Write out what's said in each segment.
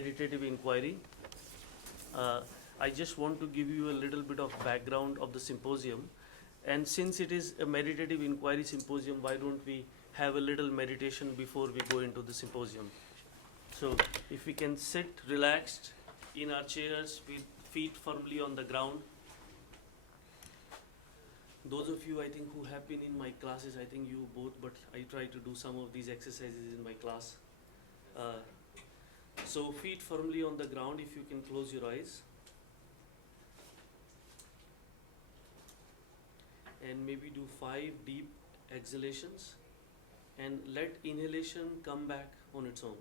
Meditative Inquiry. I just want to give you a little bit of background of the symposium. And since it is a Meditative Inquiry symposium, why don't we have a little meditation before we go into the symposium? So if we can sit relaxed in our chairs with feet firmly on the ground. Those of you, I think, who have been in my classes, I think you both, but I try to do some of these exercises in my class. So feet firmly on the ground, if you can close your eyes. And maybe do 5 deep exhalations and let inhalation come back on its own.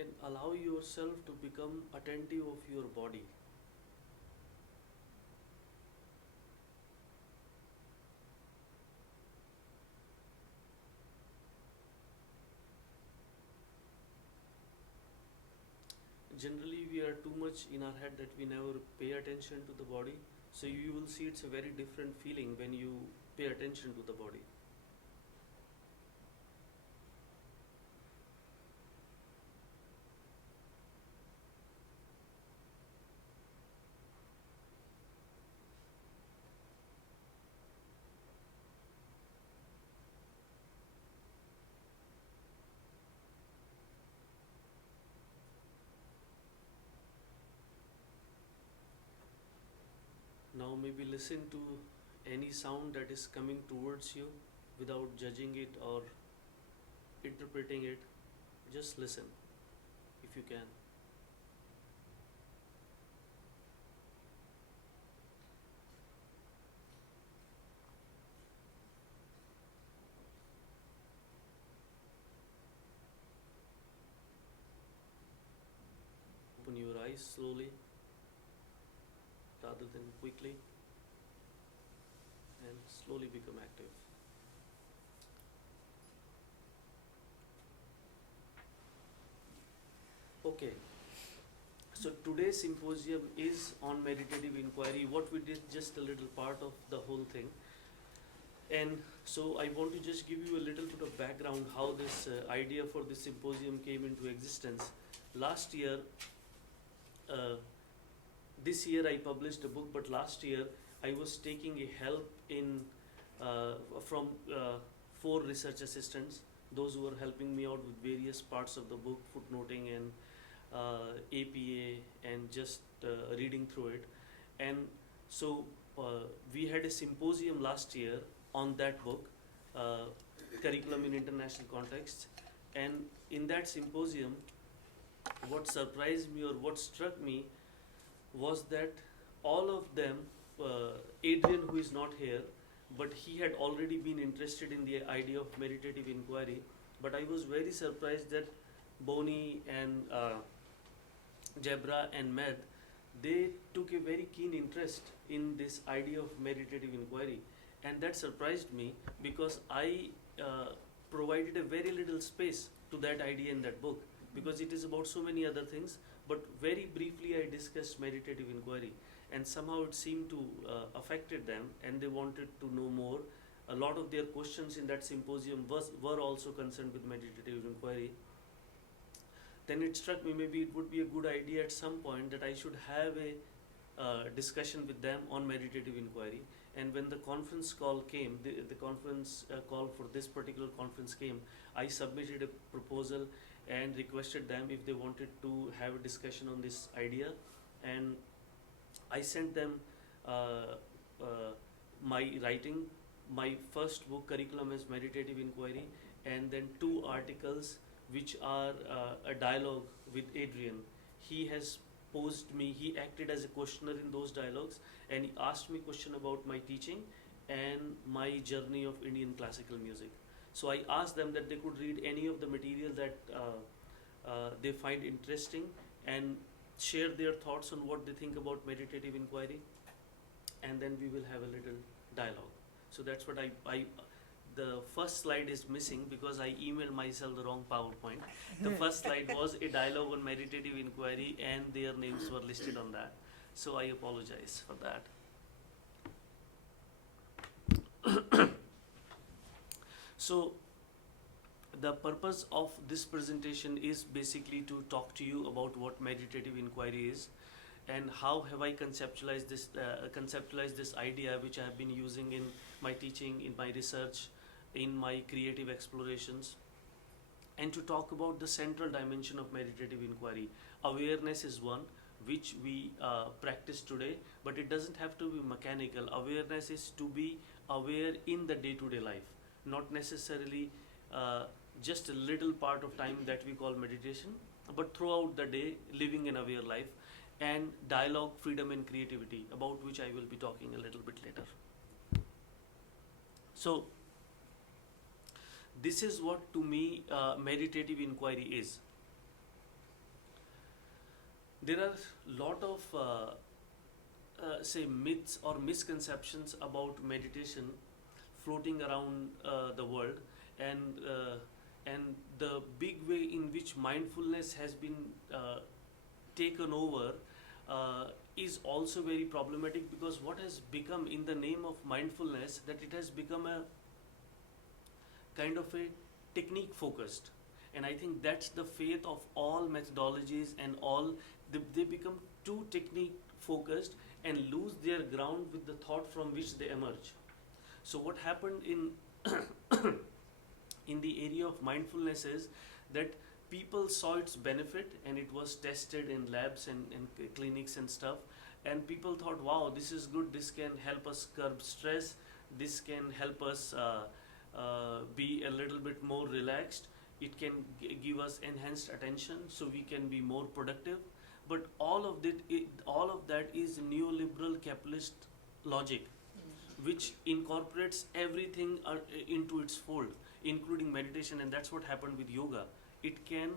And allow yourself to become attentive of your body. Generally, we are too much in our head that we never pay attention to the body. So you will see it's a very different feeling when you pay attention to the body. Now maybe listen to any sound that is coming towards you without judging it or interpreting it. Just listen if you can. Open your eyes slowly, rather than quickly, and slowly become active. Okay, so today's symposium is on meditative inquiry. What we did, just a little part of the whole thing. And so I want to just give you a little bit of background how this idea for this symposium came into existence. Last year, this year I published a book, but last year I was taking a help from 4 research assistants, those who were helping me out with various parts of the book, footnoting and APA and just reading through it. And so we had a symposium last year on that book, Curriculum in International Contexts. And in that symposium, what surprised me or what struck me was that all of them, Adrian, who is not here, but he had already been interested in the idea of meditative inquiry. But I was very surprised that Downey and Debra and Mohamed, they took a very keen interest in this idea of meditative inquiry. And that surprised me because I provided a very little space to that idea in that book, because it is about so many other things. But very briefly I discussed meditative inquiry, and somehow it seemed to affected them, and they wanted to know more. A lot of their questions in that symposium were also concerned with meditative inquiry. Then it struck me maybe it would be a good idea at some point that I should have a discussion with them on meditative inquiry. And when the conference call came, the conference call for this particular conference came, I submitted a proposal and requested them if they wanted to have a discussion on this idea. And I sent them my writing, my first book, Curriculum as Meditative Inquiry, and then 2 articles which are a dialogue with Adrian. He has posed me, he acted as a questioner in those dialogues, and he asked me question about my teaching and my journey of Indian classical music. So I asked them that they could read any of the material that they find interesting and share their thoughts on what they think about meditative inquiry, and then we will have a little dialogue. So that's what the first slide is missing because I emailed myself the wrong PowerPoint. The first slide was a dialogue on meditative inquiry and their names were listed on that. So I apologize for that. So the purpose of this presentation is basically to talk to you about what meditative inquiry is and how have I conceptualized this idea, which I have been using in my teaching, in my research, in my creative explorations, and to talk about the central dimension of meditative inquiry. Awareness is one which we practice today, but it doesn't have to be mechanical. Awareness is to be aware in the day-to-day life, not necessarily just a little part of time that we call meditation, but throughout the day, living an aware life, and dialogue, freedom and creativity, about which I will be talking a little bit later. So this is what to me meditative inquiry is. There are a lot of say myths or misconceptions about meditation floating around the world, and the big way in which mindfulness has been taken over is also very problematic, because what has become in the name of mindfulness, that it has become a kind of a technique focused, and I think that's the fate of all methodologies, and all they become too technique focused and lose their ground with the thought from which they emerge. So what happened in in the area of mindfulness is that people saw its benefit, and it was tested in labs and clinics and stuff, and people thought, wow, this is good, this can help us curb stress, this can help us be a little bit more relaxed, it can give us enhanced attention so we can be more productive. But all of that is neoliberal capitalist logic, which incorporates everything into its fold, including meditation, and that's what happened with yoga. It can,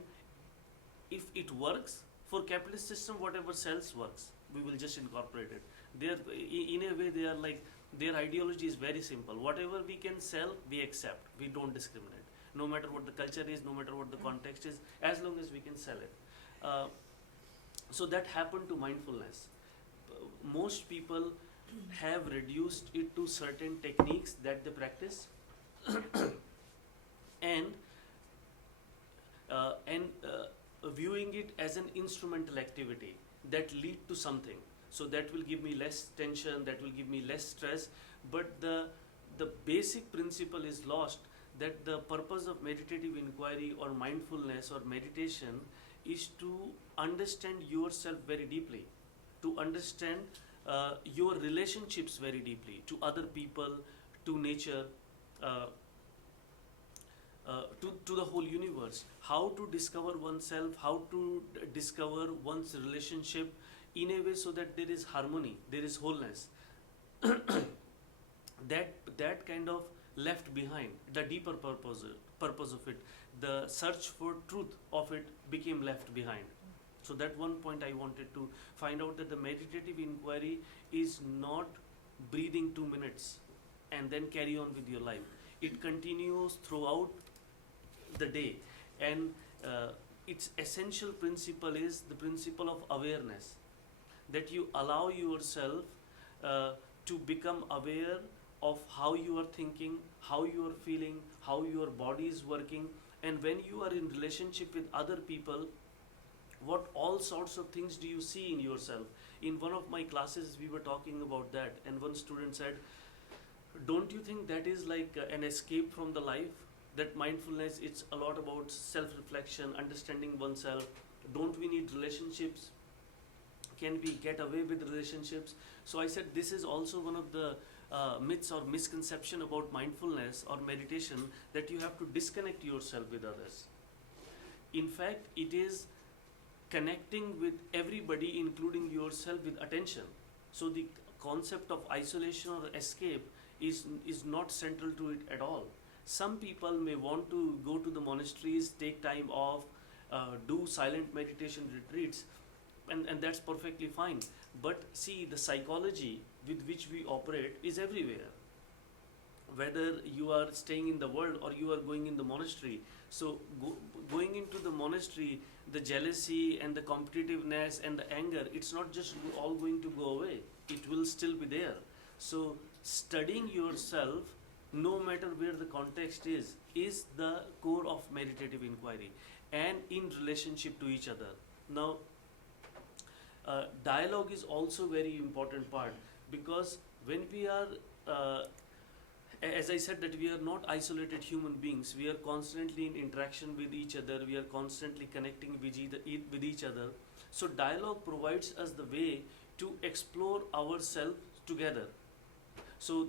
if it works for capitalist system, whatever sells works, we will just incorporate it. In a way, they are like, their ideology is very simple. Whatever we can sell, we accept. We don't discriminate. No matter what the culture is, no matter what the context is, as long as we can sell it. So that happened to mindfulness. Most people have reduced it to certain techniques that they practice, and viewing it as an instrumental activity that lead to something. So that will give me less tension, that will give me less stress, but the basic principle is lost, that the purpose of meditative inquiry or mindfulness or meditation is to understand yourself very deeply, to understand your relationships very deeply, to other people, to nature, to the whole universe, how to discover oneself, how to discover one's relationship in a way so that there is harmony, there is wholeness. that kind of left behind, the deeper purpose of it, the search for truth of it became left behind. So that one point I wanted to find out, that the meditative inquiry is not breathing 2 minutes and then carry on with your life. It continues throughout the day, and its essential principle is the principle of awareness, that you allow yourself to become aware of how you are thinking, how you are feeling, how your body is working, and when you are in relationship with other people, what all sorts of things do you see in yourself. In one of my classes we were talking about that, and one student said, don't you think that is like an escape from the life? That mindfulness, it's a lot about self-reflection, understanding oneself. Don't we need relationships? Can we get away with relationships? So I said, this is also one of the myths or misconception about mindfulness or meditation, that you have to disconnect yourself with others. In fact, it is connecting with everybody, including yourself, with attention. So the concept of isolation or escape is not central to it at all. Some people may want to go to the monasteries, take time off, do silent meditation retreats, and that's perfectly fine. But see, the psychology with which we operate is everywhere, whether you are staying in the world or you are going in the monastery. So going into the monastery, the jealousy and the competitiveness and the anger, it's not just all going to go away, it will still be there. So studying yourself, no matter where the context is the core of meditative inquiry, and in relationship to each other. Now, dialogue is also very important part, because when we are as I said, that we are not isolated human beings. We are constantly in interaction with each other. We are constantly connecting with each other. So dialogue provides us the way to explore ourselves together. So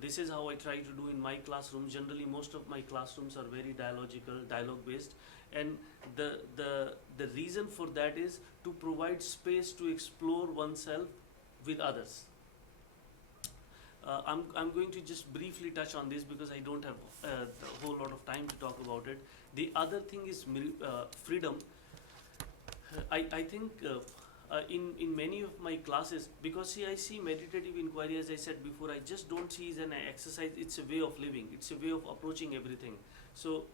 this is how I try to do in my classroom. Generally, most of my classrooms are very dialogue based, and the reason for that is to provide space to explore oneself with others. I'm going to just briefly touch on this because I don't have a whole lot of time to talk about it. The other thing is freedom. I think in many of my classes, because see, I see meditative inquiry, as I said before, I just don't see it as an exercise. It's a way of living. It's a way of approaching everything. So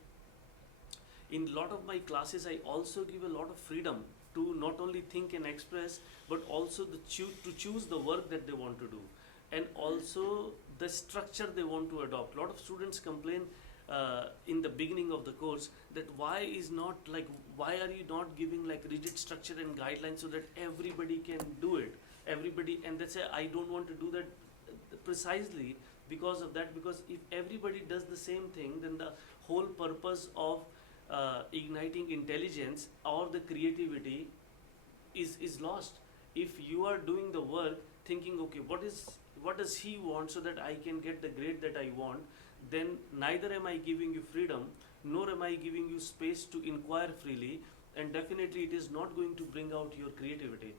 in a lot of my classes, I also give a lot of freedom to not only think and express, but also to choose the work that they want to do, and also the structure they want to adopt. A lot of students complain in the beginning of the course that why are you not giving like rigid structure and guidelines so that everybody can do it, and they say I don't want to do that precisely because of that, because if everybody does the same thing, then the whole purpose of igniting intelligence or the creativity is lost. If you are doing the work thinking, okay, what does he want so that I can get the grade that I want, then neither am I giving you freedom, nor am I giving you space to inquire freely, and definitely it is not going to bring out your creativity.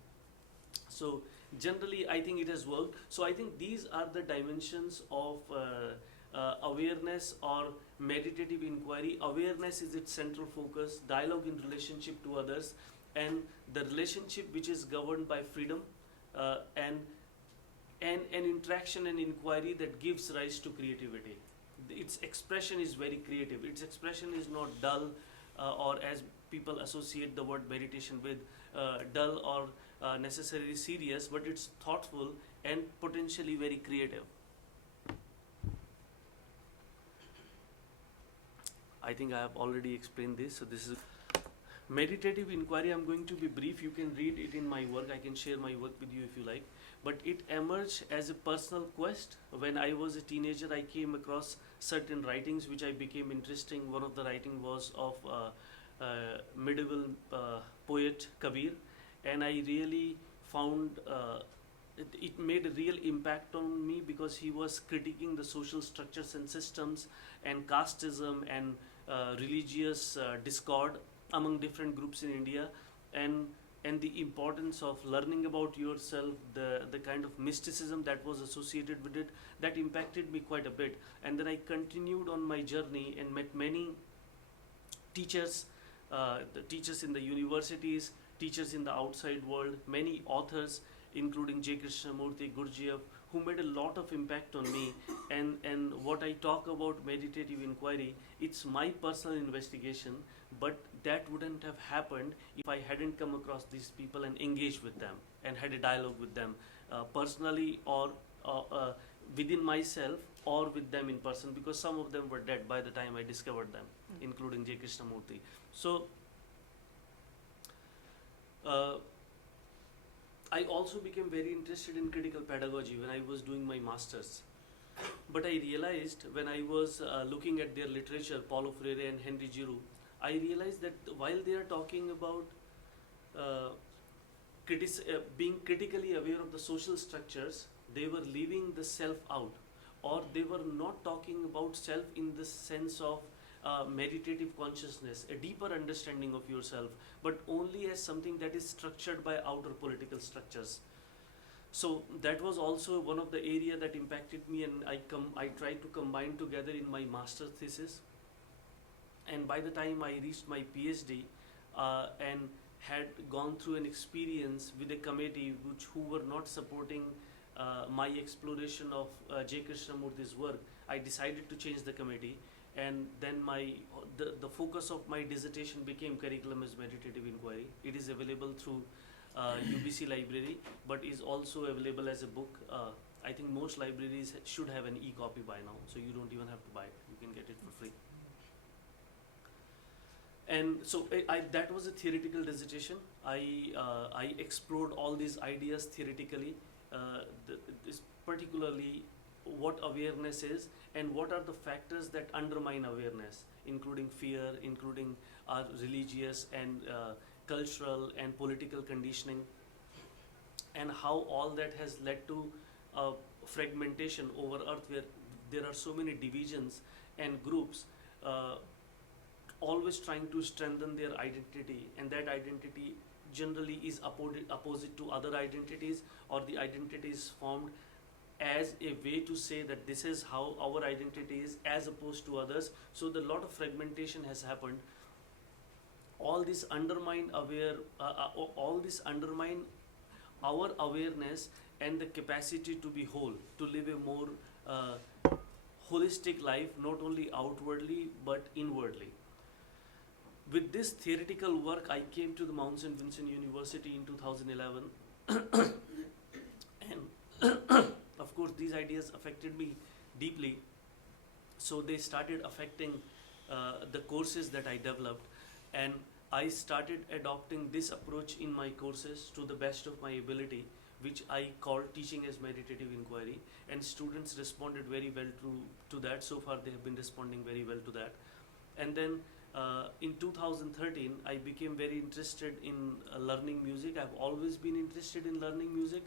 So generally I think it has worked. So I think these are the dimensions of awareness or meditative inquiry. Awareness is its central focus, dialogue in relationship to others, and the relationship which is governed by freedom, and an interaction and inquiry that gives rise to creativity. Its expression is very creative. Its expression is not dull, or as people associate the word meditation with, dull or necessarily serious, but it's thoughtful and potentially very creative. I think I have already explained this. So this is meditative inquiry. I'm going to be brief. You can read it in my work. I can share my work with you if you like. But it emerged as a personal quest. When I was a teenager, I came across certain writings which I became interesting. One of the writing was of medieval poet Kabir, and I really found it made a real impact on me, because he was critiquing the social structures and systems and casteism and religious discord among different groups in India, and the importance of learning about yourself, the kind of mysticism that was associated with it, that impacted me quite a bit. And then I continued on my journey and met many teachers, the teachers in the universities, teachers in the outside world, many authors, including J. Krishnamurti, Gurdjieff, who made a lot of impact on me. And what I talk about meditative inquiry, it's my personal investigation, but that wouldn't have happened if I hadn't come across these people and engaged with them and had a dialogue with them personally, or within myself, or with them in person, because some of them were dead by the time I discovered them, including J. Krishnamurti. So I also became very interested in critical pedagogy when I was doing my master's. But I realized when I was looking at their literature, Paulo Freire and Henry Giroux, I realized that while they are talking about being critically aware of the social structures, they were leaving the self out, or they were not talking about self in the sense of meditative consciousness, a deeper understanding of yourself, but only as something that is structured by outer political structures. So that was also one of the area that impacted me, and I tried to combine together in my master's thesis. And by the time I reached my PhD, and had gone through an experience with a committee who were not supporting my exploration of J. Krishnamurthy's work, I decided to change the committee, and then the focus of my dissertation became curriculum as meditative inquiry. It is available through UBC library, but is also available as a book. I think most libraries should have an e-copy by now, so you don't even have to buy it. You can get it for free. And so that was a theoretical dissertation. I explored all these ideas theoretically, this particularly what awareness is and what are the factors that undermine awareness, including fear, including our religious and cultural and political conditioning, and how all that has led to fragmentation over Earth, where there are so many divisions and groups always trying to strengthen their identity, and that identity generally is opposite to other identities, or the identity is formed as a way to say that this is how our identity is as opposed to others. So the lot of fragmentation has happened. All this undermine our awareness and the capacity to be whole, to live a more holistic life, not only outwardly but inwardly. With this theoretical work, I came to the Mount St. Vincent University in 2011, and of course these ideas affected me deeply, so they started affecting the courses that I developed, and I started adopting this approach in my courses to the best of my ability, which I called teaching as meditative inquiry, and students responded very well to that. So far they have been responding very well to that. And then in 2013, I became very interested in learning music. I've always been interested in learning music,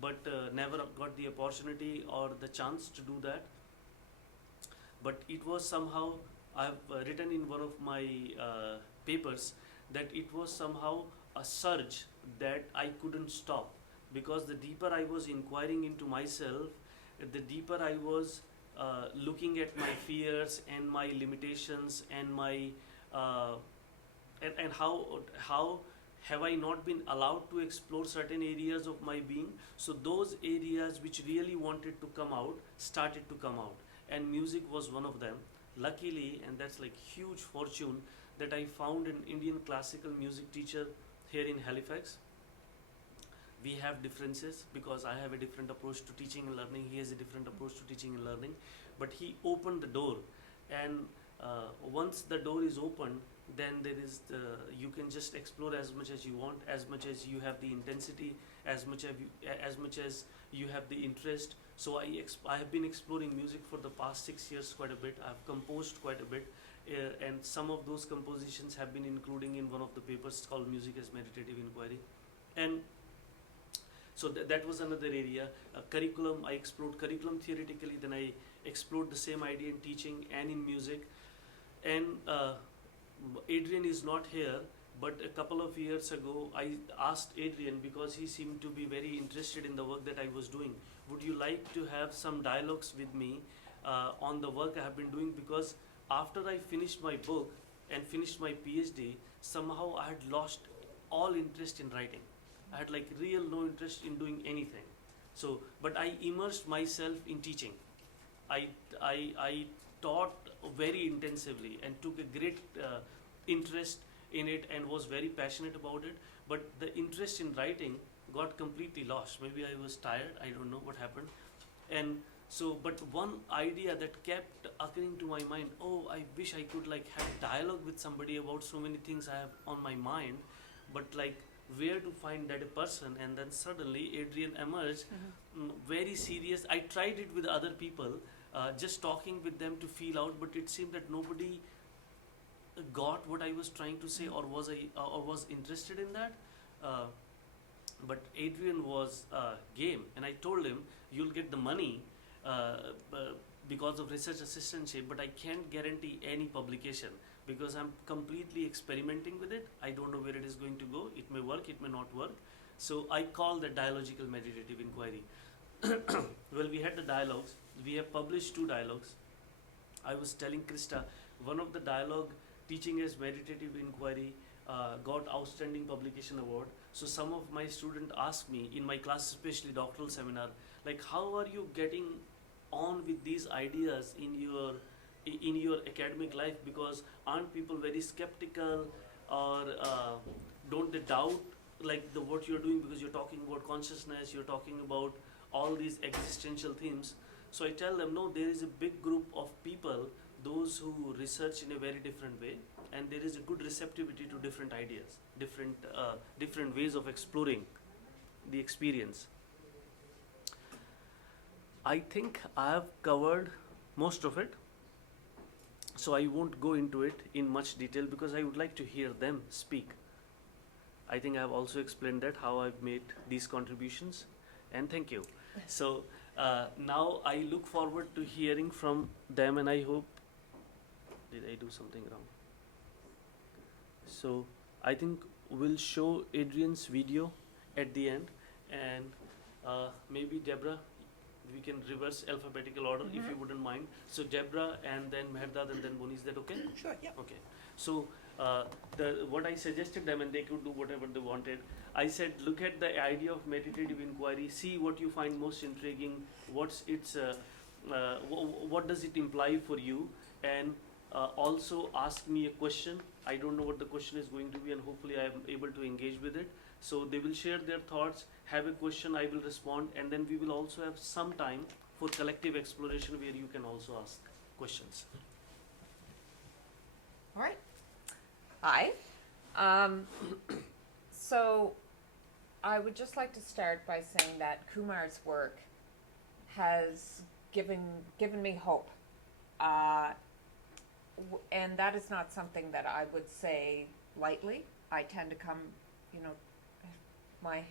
but never got the opportunity or the chance to do that. But it was somehow, I've written in one of my papers that it was somehow a surge that I couldn't stop, because the deeper I was inquiring into myself, the deeper I was looking at my fears and my limitations and my and how have I not been allowed to explore certain areas of my being. So those areas which really wanted to come out started to come out, and music was one of them. Luckily, and that's like huge fortune, that I found an Indian classical music teacher here in Halifax. We have differences because I have a different approach to teaching and learning. He has a different approach to teaching and learning, but he opened the door, and once the door is opened, then there is you can just explore as much as you want, as much as you have the intensity, as much as you have the interest. So I have been exploring music for the past 6 years quite a bit. I have composed quite a bit, and some of those compositions have been including in one of the papers called Music as Meditative Inquiry. And so that was another area. Curriculum, I explored curriculum theoretically, then I explored the same idea in teaching and in music. And Adrian is not here, but a couple of years ago I asked Adrian, because he seemed to be very interested in the work that I was doing, would you like to have some dialogues with me on the work I have been doing? Because after I finished my book and finished my PhD, somehow I had lost all interest in writing. I had like real no interest in doing anything. So, but I immersed myself in teaching. I taught very intensively and took a great interest in it and was very passionate about it. But the interest in writing got completely lost. Maybe I was tired. I don't know what happened. And so, but one idea that kept occurring to my mind, oh, I wish I could like have dialogue with somebody about so many things I have on my mind, but like where to find that a person. And then suddenly Adrian emerged, very serious. I tried it with other people, just talking with them to feel out, but it seemed that nobody got what I was trying to say, or was interested in that. But Adrian was game, and I told him, you'll get the money because of research assistantship, but I can't guarantee any publication, because I'm completely experimenting with it. I don't know where it is going to go. It may work, it may not work. So I call that dialogical meditative inquiry. Well, we had the dialogues. We have published 2 dialogues. I was telling Krista, one of the dialogue teaching as meditative inquiry got outstanding publication award. So some of my students asked me in my class, especially doctoral seminar, like, how are you getting on with these ideas in your academic life? Because aren't people very skeptical, or don't they doubt like what you're doing, because you're talking about consciousness, you're talking about all these existential themes. So I tell them, no, there is a big group of people, those who research in a very different way, and there is a good receptivity to different ideas, different ways of exploring the experience. I think I have covered most of it, so I won't go into it in much detail because I would like to hear them speak. I think I have also explained that how I've made these contributions, and thank you. So now I look forward to hearing from them, and I hope, did I do something wrong? So I think we'll show Adrian's video at the end, and maybe Debra, we can reverse alphabetical order if you wouldn't mind. So Debra, and then Mehrdad, and then Boni, is that okay? Sure, yeah. Okay. So what I suggested them, and they could do whatever they wanted, I said, look at the idea of meditative inquiry, see what you find most intriguing, what does it imply for you, and also ask me a question. I don't know what the question is going to be, and hopefully I am able to engage with it. So they will share their thoughts, have a question, I will respond, and then we will also have some time for collective exploration where you can also ask questions. All right. Hi. So I would just like to start by saying that Kumar's work has given me hope. And that is not something that I would say lightly. I tend to come, my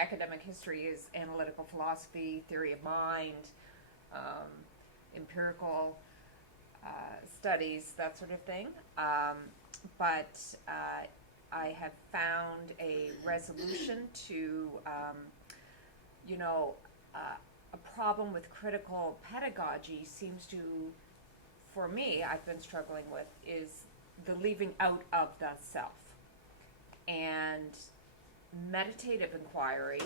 academic history is analytical philosophy, theory of mind, empirical studies, that sort of thing. But I have found a resolution to, a problem with critical pedagogy seems to, for me, I've been struggling with, is the leaving out of the self. And meditative inquiry,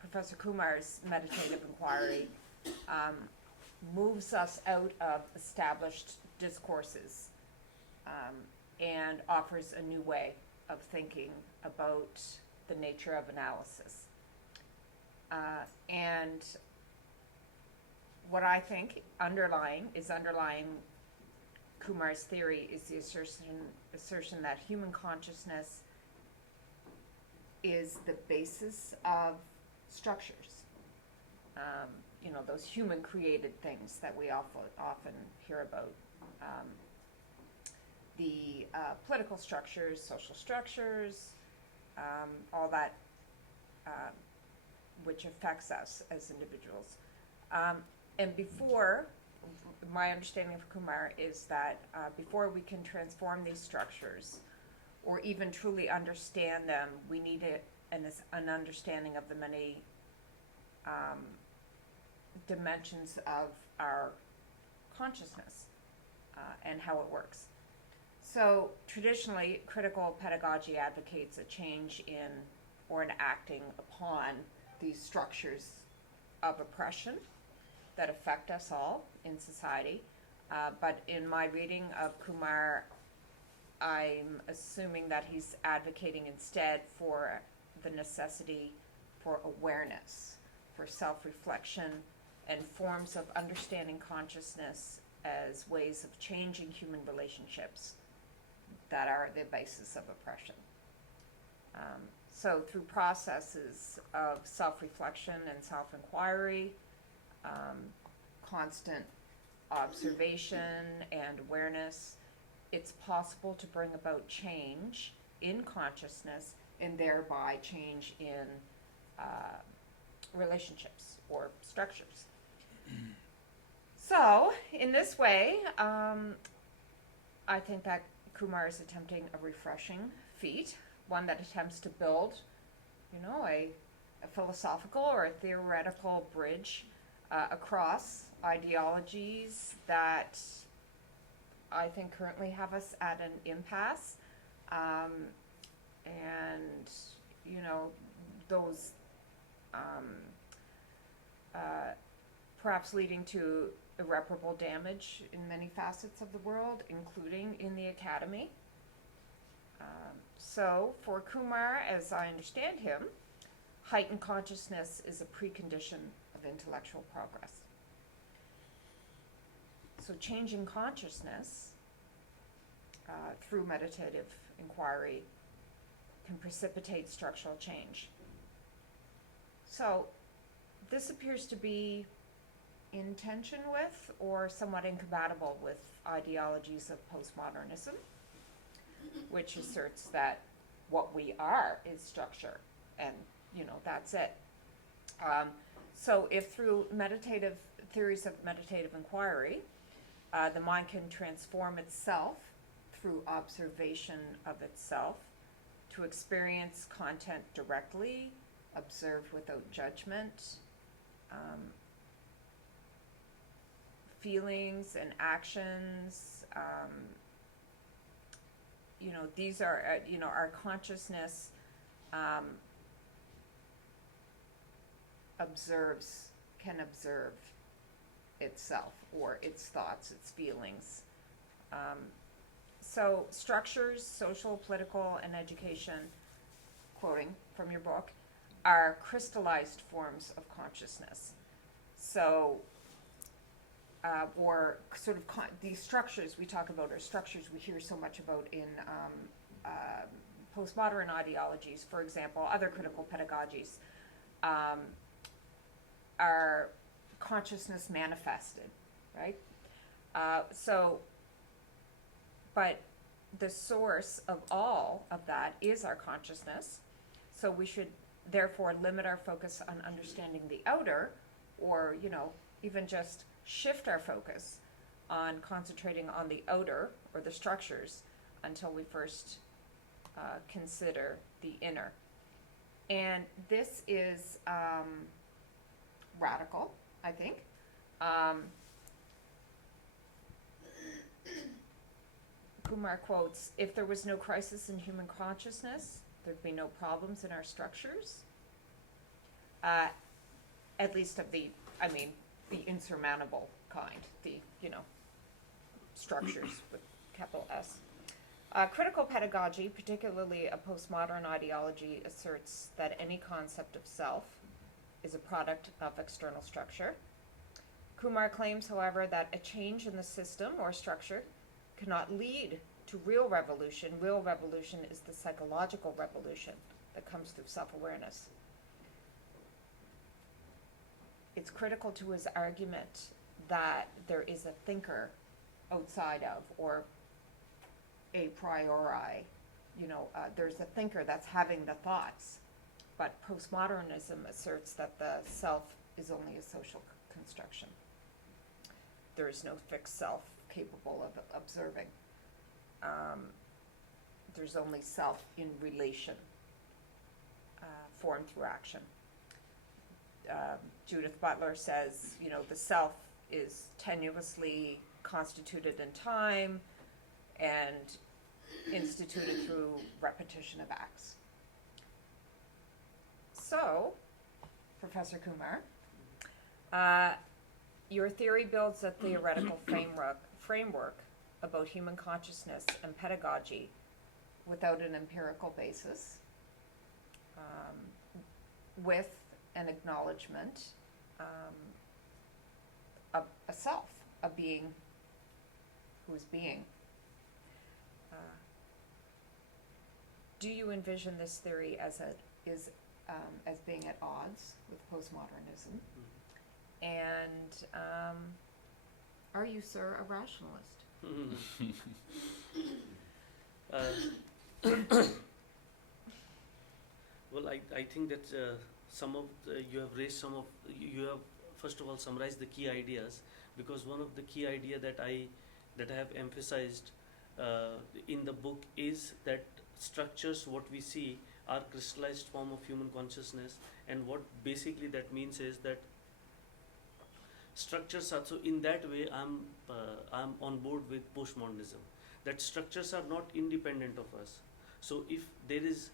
Professor Kumar's meditative inquiry, moves us out of established discourses and offers a new way of thinking about the nature of analysis. And what I think underlying Kumar's theory is the assertion that human consciousness is the basis of structures. Those human-created things that we often hear about. The political structures, social structures, all that which affects us as individuals. And before, my understanding of Kumar is that before we can transform these structures or even truly understand them, we need an understanding of the many dimensions of our consciousness and how it works. So traditionally, critical pedagogy advocates a change in or an acting upon these structures of oppression that affect us all in society. But in my reading of Kumar, I'm assuming that he's advocating instead for the necessity for awareness, for self-reflection, and forms of understanding consciousness as ways of changing human relationships that are the basis of oppression. So through processes of self-reflection and self-inquiry, constant observation and awareness, it's possible to bring about change in consciousness and thereby change in relationships or structures. So, in this way, I think that Kumar is attempting a refreshing feat one that attempts to build, a philosophical or a theoretical bridge across ideologies that I think currently have us at an impasse, and those perhaps leading to irreparable damage in many facets of the world, including in the academy. So for Kumar, as I understand him, heightened consciousness is a precondition of intellectual progress. So changing consciousness through meditative inquiry can precipitate structural change. So this appears to be in tension with or somewhat incompatible with ideologies of postmodernism, which asserts that what we are is structure, and that's it. So if through meditative theories of meditative inquiry, the mind can transform itself through observation of itself to experience content directly, observe without judgment, feelings and actions, these are, our consciousness can observe itself or its thoughts, its feelings. So structures, social, political, and education, quoting from your book, are crystallized forms of consciousness. So, or sort of these structures we talk about are structures we hear so much about in postmodern ideologies. For example, other critical pedagogies are consciousness manifested, right? But the source of all of that is our consciousness. So we should therefore limit our focus on understanding the outer, or even just shift our focus on concentrating on the outer or the structures until we first consider the inner. And this is radical, I think. Kumar quotes, "If there was no crisis in human consciousness, there'd be no problems in our structures." At least of the insurmountable kind, the, structures with capital S. Critical pedagogy, particularly a postmodern ideology, asserts that any concept of self is a product of external structure. Kumar claims, however, that a change in the system or structure cannot lead to real revolution. Real revolution is the psychological revolution that comes through self-awareness. It's critical to his argument that there is a thinker outside of, or a priori, there's a thinker that's having the thoughts. But postmodernism asserts that the self is only a social construction. There is no fixed self capable of observing. There's only self in relation, formed through action. Judith Butler says, the self is tenuously constituted in time and instituted through repetition of acts. So, Professor Kumar, your theory builds a theoretical framework about human consciousness and pedagogy without an empirical basis, with an acknowledgement of a self, a being who is being. Do you envision this theory as being at odds with postmodernism? And are you, sir, a rationalist? Well, I think that you have first of all summarized the key ideas, because one of the key idea that I have emphasized in the book is that structures, what we see, are crystallized form of human consciousness, and what basically that means is that structures are, so in that way I'm on board with postmodernism, that structures are not independent of us. So if there is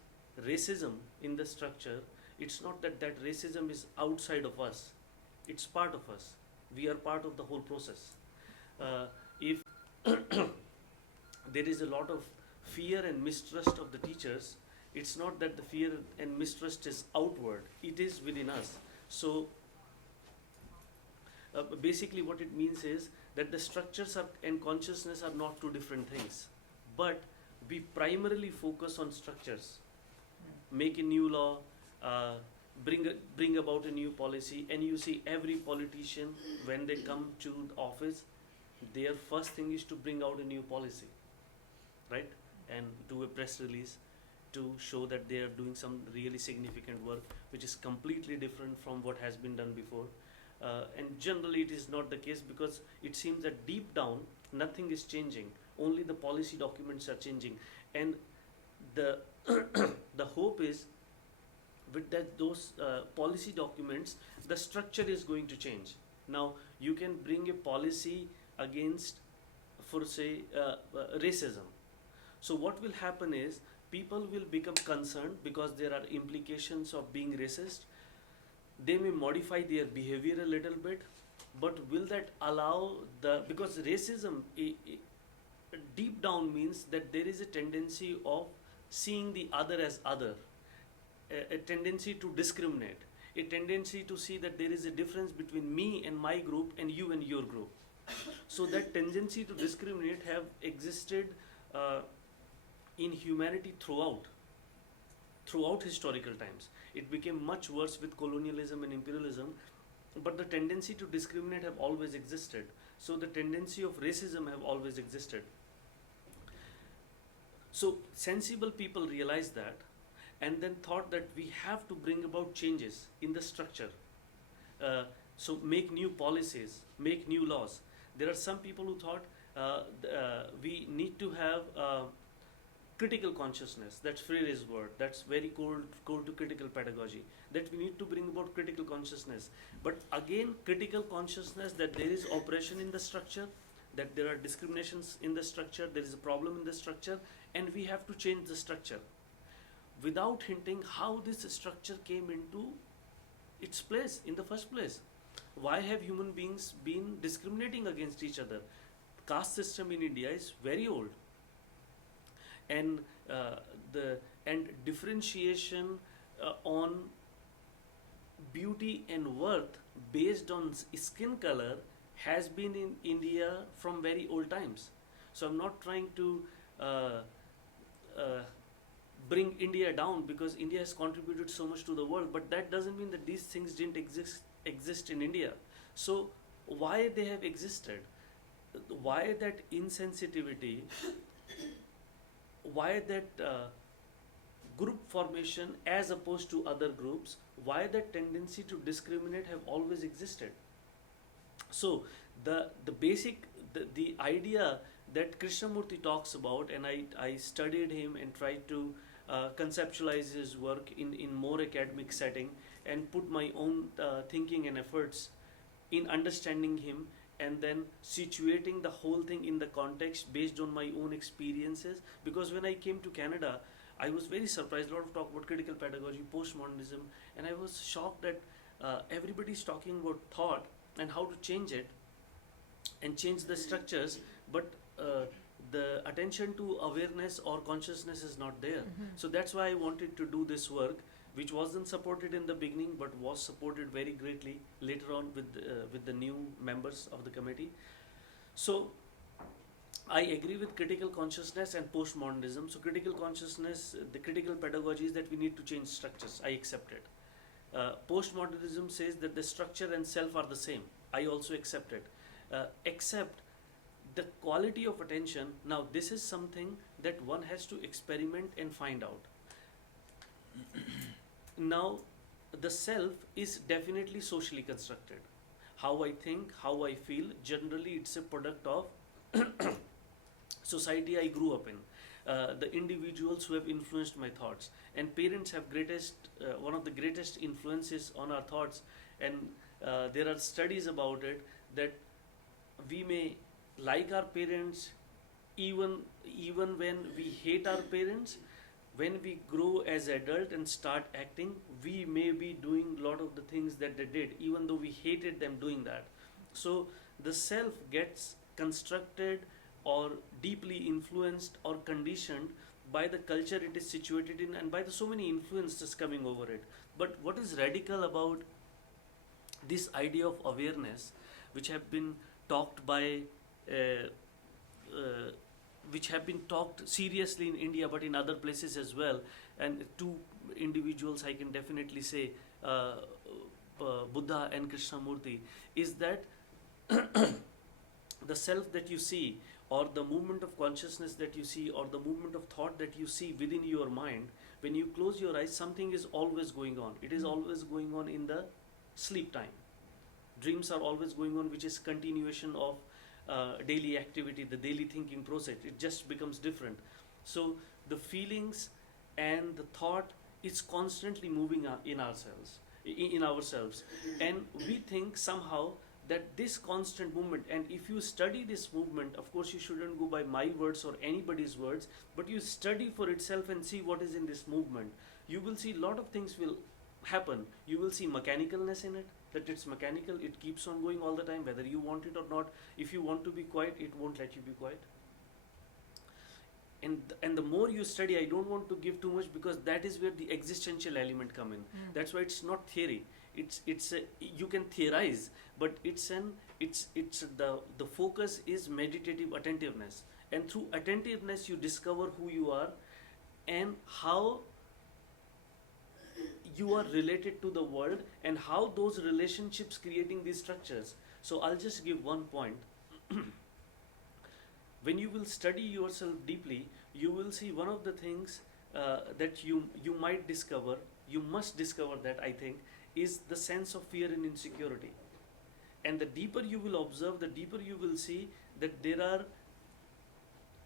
racism in the structure, it's not that that racism is outside of us, it's part of us. We are part of the whole process. If there is a lot of fear and mistrust of the teachers, it's not that the fear and mistrust is outward, it is within us. So basically what it means is that the structures and consciousness are not two different things, but we primarily focus on structures, make a new law, bring about a new policy. And you see every politician, when they come to the office, their first thing is to bring out a new policy, right, and do a press release to show that they are doing some really significant work, which is completely different from what has been done before. And generally it is not the case, because it seems that deep down nothing is changing, only the policy documents are changing. And the the hope is with that those policy documents, the structure is going to change. Now you can bring a policy against, for say, racism. So what will happen is people will become concerned because there are implications of being racist. They may modify their behavior a little bit, but will that allow the, because racism deep down means that there is a tendency of seeing the other as other, a tendency to discriminate, a tendency to see that there is a difference between me and my group and you and your group. So that tendency to discriminate have existed in humanity throughout historical times. It became much worse with colonialism and imperialism, but the tendency to discriminate have always existed. So the tendency of racism have always existed. So sensible people realized that, and then thought that we have to bring about changes in the structure. So make new policies, make new laws. There are some people who thought we need to have critical consciousness. That's Freire's word. That's very core to critical pedagogy. That we need to bring about critical consciousness. But again, critical consciousness that there is oppression in the structure, that there are discriminations in the structure, there is a problem in the structure, and we have to change the structure. Without hinting how this structure came into its place in the first place. Why have human beings been discriminating against each other? Caste system in India is very old. And differentiation on beauty and worth based on skin color has been in India from very old times. So I'm not trying to bring India down, because India has contributed so much to the world, but that doesn't mean that these things didn't exist in India. So why they have existed? Why that insensitivity? Why that group formation as opposed to other groups? Why that tendency to discriminate have always existed? So the basic the idea that Krishnamurti talks about, and I studied him and tried to conceptualize his work in more academic setting, and put my own thinking and efforts in understanding him, and then situating the whole thing in the context based on my own experiences. Because when I came to Canada, I was very surprised. A lot of talk about critical pedagogy, postmodernism, and I was shocked that everybody's talking about thought and how to change it and change the structures, but the attention to awareness or consciousness is not there. So that's why I wanted to do this work, which wasn't supported in the beginning, but was supported very greatly later on with the new members of the committee. So I agree with critical consciousness and postmodernism. So critical consciousness, the critical pedagogy is that we need to change structures. I accept it. Postmodernism says that the structure and self are the same. I also accept it. Except the quality of attention. Now this is something that one has to experiment and find out. Now the self is definitely socially constructed. How I think, how I feel, generally it's a product of society I grew up in. the individuals who have influenced my thoughts. And parents have one of the greatest influences on our thoughts. And there are studies about it, that we may like our parents even when we hate our parents. When we grow as adult and start acting, we may be doing a lot of the things that they did, even though we hated them doing that. So the self gets constructed or deeply influenced or conditioned by the culture it is situated in, and by the so many influences coming over it. But what is radical about this idea of awareness, which have been talked by which have been talked seriously in India, but in other places as well. And two individuals I can definitely say, Buddha and Krishnamurti, is that the self that you see, or the movement of consciousness that you see, or the movement of thought that you see within your mind, when you close your eyes, something is always going on. It is always going on in the sleep time. Dreams are always going on, which is continuation of daily activity, the daily thinking process. It just becomes different. So the feelings and the thought is constantly moving in ourselves, and we think somehow that this constant movement, and if you study this movement, of course you shouldn't go by my words or anybody's words, but you study for itself and see what is in this movement, you will see a lot of things will happen. You will see mechanicalness in it, that it's mechanical, it keeps on going all the time, whether you want it or not. If you want to be quiet, it won't let you be quiet. And the more you study, I don't want to give too much, because that is where the existential element come in. That's why it's not theory. You can theorize, but the focus is meditative attentiveness, and through attentiveness you discover who you are and how you are related to the world, and how those relationships creating these structures. So I'll just give one point. When you will study yourself deeply, you will see one of the things that you might discover, you must discover that, I think, is the sense of fear and insecurity. And the deeper you will observe, the deeper you will see that there are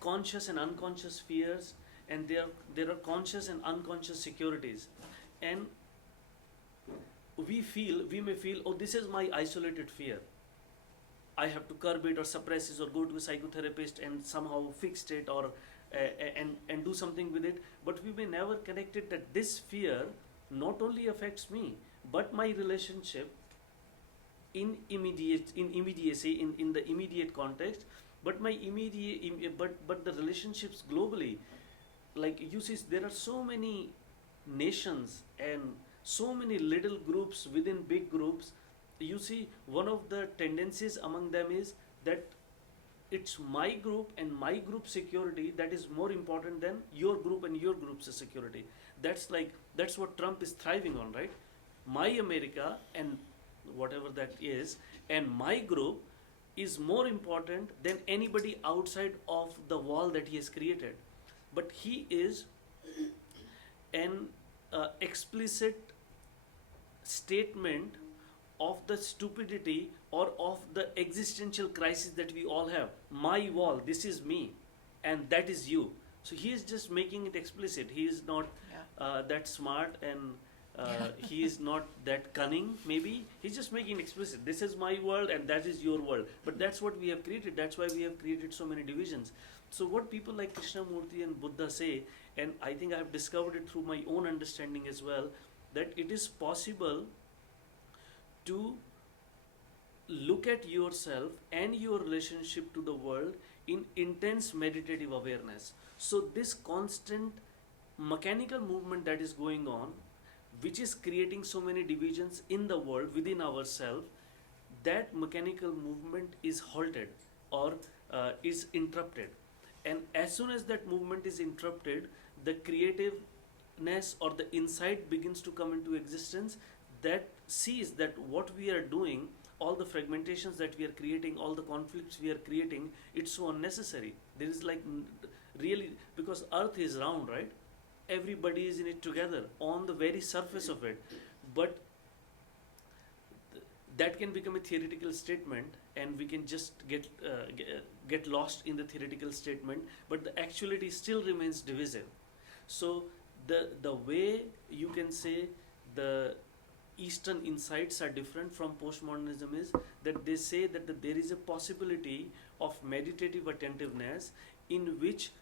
conscious and unconscious fears, and there are conscious and unconscious securities. And we may feel, oh, this is my isolated fear, I have to curb it or suppress it or go to a psychotherapist and somehow fix it, or and do something with it. But we may never connect it that this fear not only affects me, but my relationship in immediacy, in the immediate context, but my but the relationships globally. Like you see, there are so many nations and so many little groups within big groups. You see, one of the tendencies among them is that it's my group and my group security that is more important than your group and your group's security. That's what Trump is thriving on, right? My America and whatever that is, and my group is more important than anybody outside of the wall that he has created. But he is an explicit statement of the stupidity or of the existential crisis that we all have. My wall, this is me, and that is you. So he is just making it explicit. He is not that smart, and he is not that cunning, maybe. He's just making it explicit. This is my world and that is your world. But that's what we have created. That's why we have created so many divisions. So what people like Krishnamurti and Buddha say, and I think I have discovered it through my own understanding as well, that it is possible to look at yourself and your relationship to the world in intense meditative awareness. So this constant mechanical movement that is going on, which is creating so many divisions in the world within ourselves, that mechanical movement is halted or is interrupted. And as soon as that movement is interrupted, the creativeness or the insight begins to come into existence that sees that what we are doing, all the fragmentations that we are creating, all the conflicts we are creating, it's so unnecessary. There is really, because earth is round, right? Everybody is in it together on the very surface of it. But that can become a theoretical statement, and we can just get lost in the theoretical statement, but the actuality still remains divisive. So the way you can say the Eastern insights are different from postmodernism is that they say that there is a possibility of meditative attentiveness in which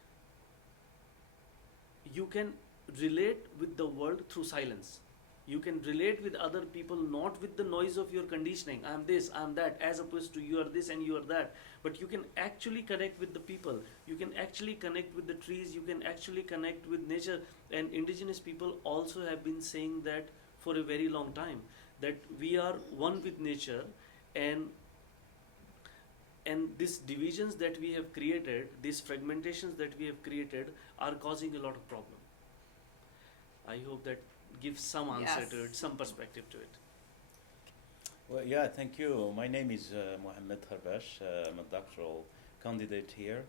you can relate with the world through silence. You can relate with other people not with the noise of your conditioning. I am this, I am that, as opposed to you are this and you are that. But you can actually connect with the people. You can actually connect with the trees. You can actually connect with nature. And indigenous people also have been saying that for a very long time, that we are one with nature, and these divisions that we have created, these fragmentations that we have created, are causing a lot of problem. I hope that gives some answer to it, some perspective to it. Well, yeah, thank you. My name is Mohamed Kharbach. I'm a doctoral candidate here.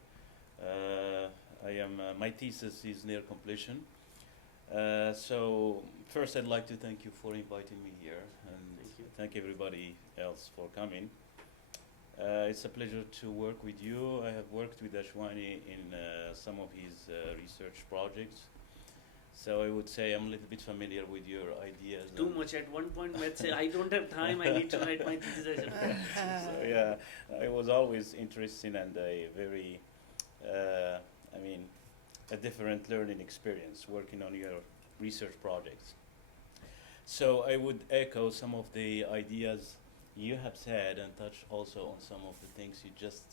My thesis is near completion. So first I'd like to thank you for inviting me here, and thank everybody else for coming. It's a pleasure to work with you. I have worked with Ashwani in some of his research projects. So I would say I'm a little bit familiar with your ideas. Too much. At one point, Matt say, I don't have time, I need to write my thesis. So yeah, I was always interested and a very, a different learning experience working on your research projects. So I would echo some of the ideas you have said and touch also on some of the things you just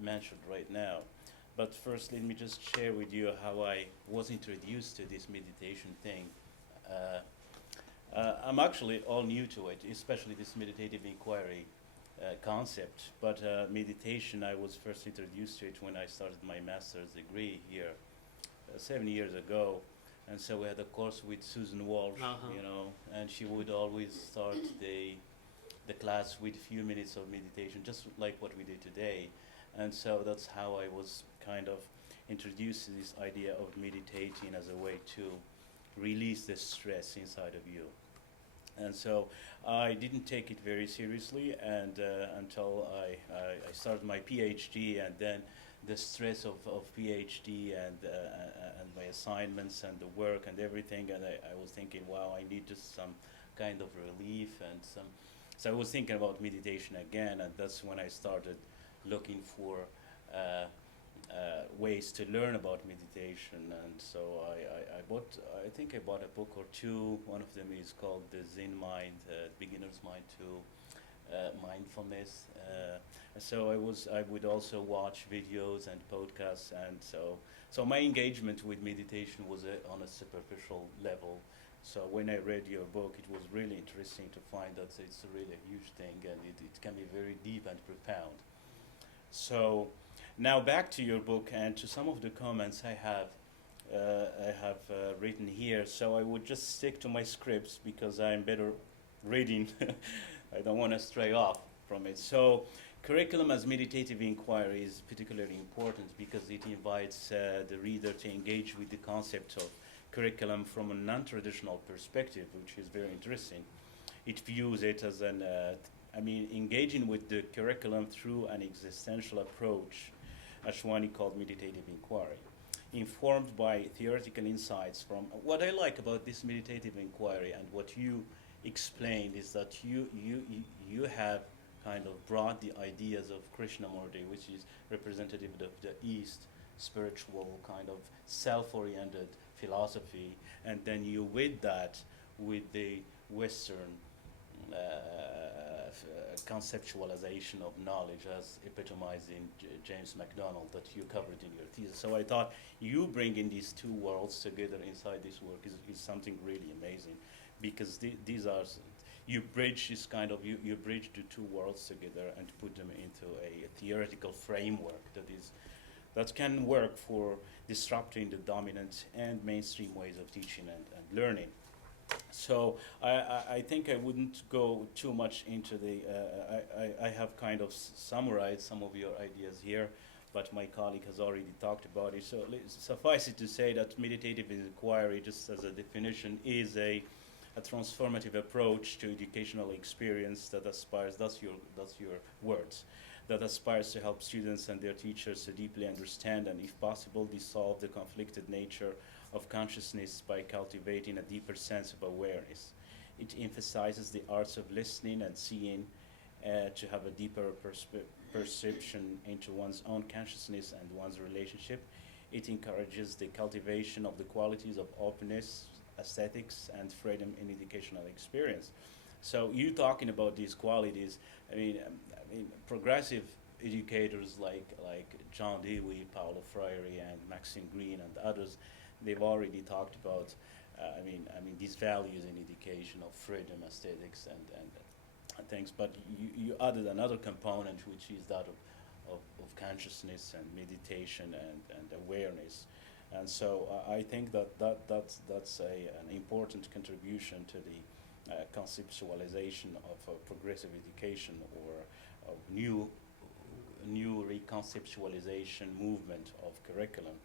mentioned right now. But first, let me just share with you how I was introduced to this meditation thing. I'm actually all new to it, especially this meditative inquiry concept. But meditation, I was first introduced to it when I started my master's degree here 7 years ago. And so we had a course with Susan Walsh, and she would always start the class with a few minutes of meditation, just like what we did today. And so that's how I was kind of introduced to this idea of meditating as a way to release the stress inside of you. And so I didn't take it very seriously, and until I started my Ph.D. and then the stress of Ph.D. and my assignments and the work and everything, and I was thinking, wow, I need just some kind of relief and some. So I was thinking about meditation again, and that's when I started looking for ways to learn about meditation. And so I think I bought a book or two. One of them is called The Zen Mind, Beginner's Mind to Mindfulness. So I would also watch videos and podcasts, and so my engagement with meditation was on a superficial level. So when I read your book, it was really interesting to find that it's really a huge thing, and it can be very deep and profound. So now back to your book and to some of the comments I have written here. So I would just stick to my scripts because I'm better reading. I don't want to stray off from it. So curriculum as meditative inquiry is particularly important because it invites the reader to engage with the concept of curriculum from a non-traditional perspective, which is very interesting. It views it as engaging with the curriculum through an existential approach, Ashwani called meditative inquiry, informed by theoretical insights from. What I like about this meditative inquiry and what you explained is that you have kind of brought the ideas of Krishnamurti, which is representative of the East, spiritual kind of self-oriented philosophy, and then you with that with the Western conceptualization of knowledge as epitomized in James MacDonald that you covered in your thesis. So I thought you bringing these two worlds together inside this work is something really amazing, because these are, you bridge this kind of, you bridge the two worlds together and put them into a theoretical framework that can work for disrupting the dominant and mainstream ways of teaching and learning. So I think I wouldn't go too much into the, I have kind of summarized some of your ideas here, but my colleague has already talked about it. So suffice it to say that meditative inquiry, just as a definition, is a transformative approach to educational experience that aspires, that's your words, that aspires to help students and their teachers to deeply understand and, if possible, dissolve the conflicted nature of consciousness by cultivating a deeper sense of awareness. It emphasizes the arts of listening and seeing to have a deeper perception into one's own consciousness and one's relationship. It encourages the cultivation of the qualities of openness, aesthetics, and freedom in educational experience. So you talking about these qualities, I mean, progressive educators like John Dewey, Paulo Freire, and Maxine Green, and others, they've already talked about, these values in education of freedom, aesthetics, and things. But you added another component, which is that of consciousness and meditation and awareness. And so I think that's an important contribution to the conceptualization of progressive education, or a new reconceptualization movement of curriculum.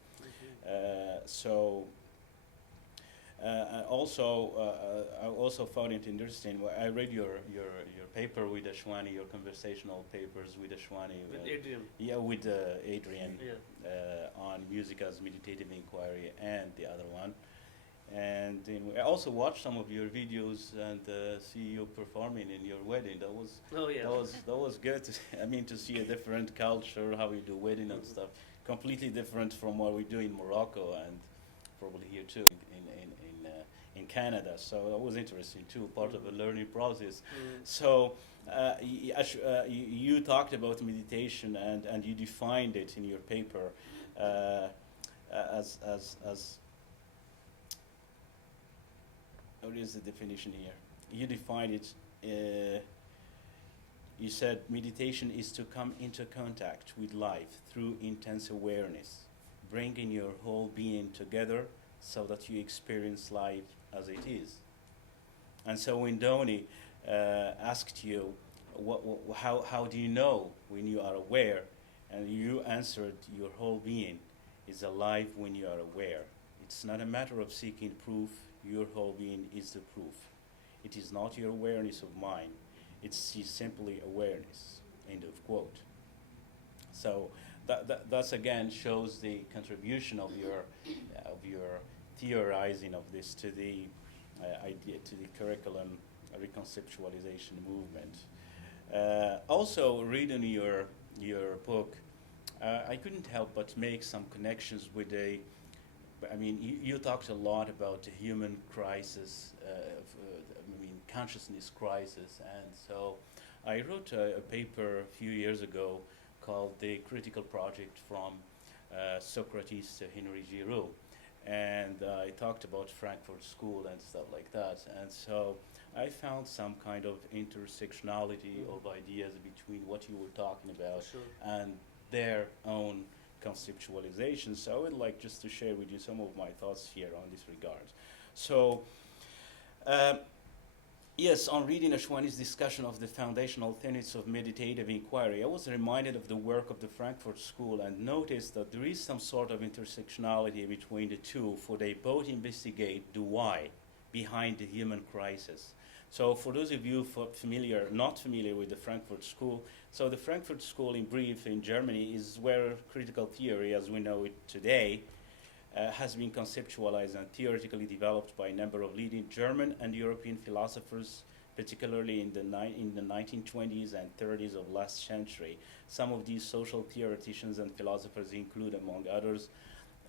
I also found it interesting. I read your paper with Ashwani, your conversational papers with Ashwani. With Adrian. Yeah, with Adrian. Yeah. On music as meditative inquiry, and the other one. And I also watched some of your videos and see you performing in your wedding. That was Oh yeah. that was good. To see a different culture, how we do wedding and stuff, completely different from what we do in Morocco and probably here too in Canada. So that was interesting too, part of a learning process. So you talked about meditation and you defined it in your paper as what is the definition here? You defined it. You said meditation is to come into contact with life through intense awareness, bringing your whole being together so that you experience life as it is. And so when Downey asked you, how do you know when you are aware? And you answered, your whole being is alive when you are aware. It's not a matter of seeking proof. Your whole being is the proof. It is not your awareness of mind. It's simply awareness. End of quote. So that's again shows the contribution of your theorizing of this to the idea, to the curriculum reconceptualization movement. Also, reading your book, I couldn't help but make some connections with you talked a lot about the human crisis, consciousness crisis, and so I wrote a paper a few years ago called The Critical Project from Socrates to Henry Giroux, and I talked about Frankfurt School and stuff like that, and so I found some kind of intersectionality of ideas between what you were talking about and their own conceptualization. So I would like just to share with you some of my thoughts here on this regard. So, yes, on reading Ashwani's discussion of the foundational tenets of meditative inquiry, I was reminded of the work of the Frankfurt School and noticed that there is some sort of intersectionality between the two, for they both investigate the why behind the human crisis. So for those of you not familiar with the Frankfurt School, so the Frankfurt School, in brief, in Germany, is where critical theory, as we know it today, has been conceptualized and theoretically developed by a number of leading German and European philosophers, particularly in the 1920s and 30s of last century. Some of these social theoreticians and philosophers include, among others,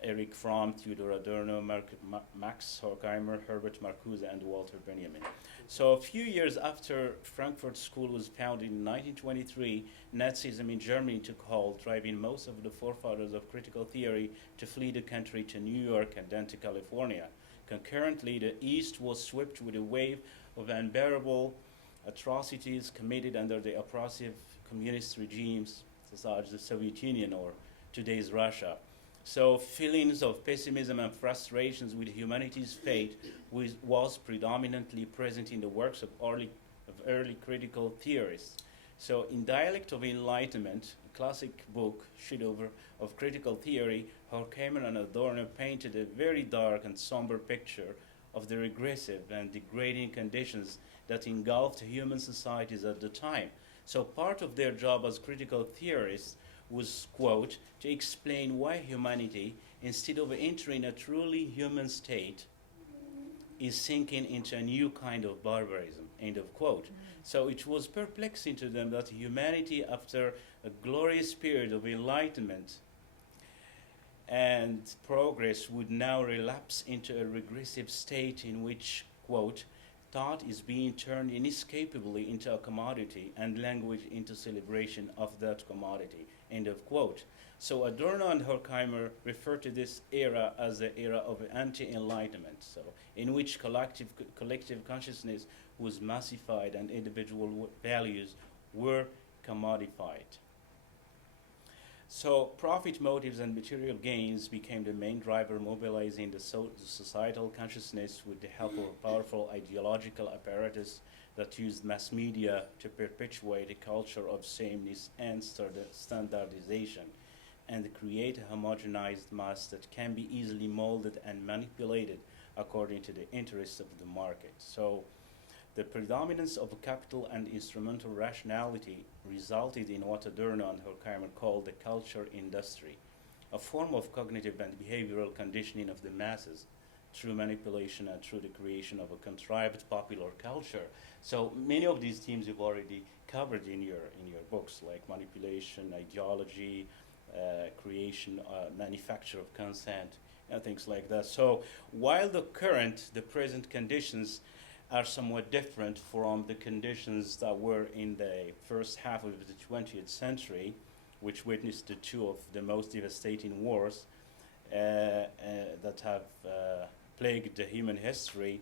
Erich Fromm, Theodor Adorno, Max Horkheimer, Herbert Marcuse, and Walter Benjamin. So a few years after Frankfurt School was founded in 1923, Nazism in Germany took hold, driving most of the forefathers of critical theory to flee the country to New York and then to California. Concurrently, the East was swept with a wave of unbearable atrocities committed under the oppressive communist regimes such as the Soviet Union or today's Russia. So feelings of pessimism and frustrations with humanity's fate was predominantly present in the works of early critical theorists. So in Dialect of Enlightenment, a classic book, showdover of critical theory, Horkheimer and Adorno painted a very dark and somber picture of the regressive and degrading conditions that engulfed human societies at the time. So part of their job as critical theorists was, quote, to explain why humanity, instead of entering a truly human state, is sinking into a new kind of barbarism, end of quote. So it was perplexing to them that humanity, after a glorious period of enlightenment and progress, would now relapse into a regressive state in which, quote, thought is being turned inescapably into a commodity and language into celebration of that commodity, end of quote. So Adorno and Horkheimer refer to this era as the era of anti-enlightenment, so in which collective consciousness was massified and individual values were commodified. So profit motives and material gains became the main driver mobilizing the societal consciousness with the help of a powerful ideological apparatus that used mass media to perpetuate a culture of sameness and standardization and create a homogenized mass that can be easily molded and manipulated according to the interests of the market. So the predominance of capital and instrumental rationality resulted in what Adorno and Horkheimer called the culture industry, a form of cognitive and behavioral conditioning of the masses through manipulation and through the creation of a contrived popular culture. So many of these themes you've already covered in your books, like manipulation, ideology, creation, manufacture of consent, and things like that. So while the present conditions are somewhat different from the conditions that were in the first half of the 20th century, which witnessed the two of the most devastating wars that have plagued the human history,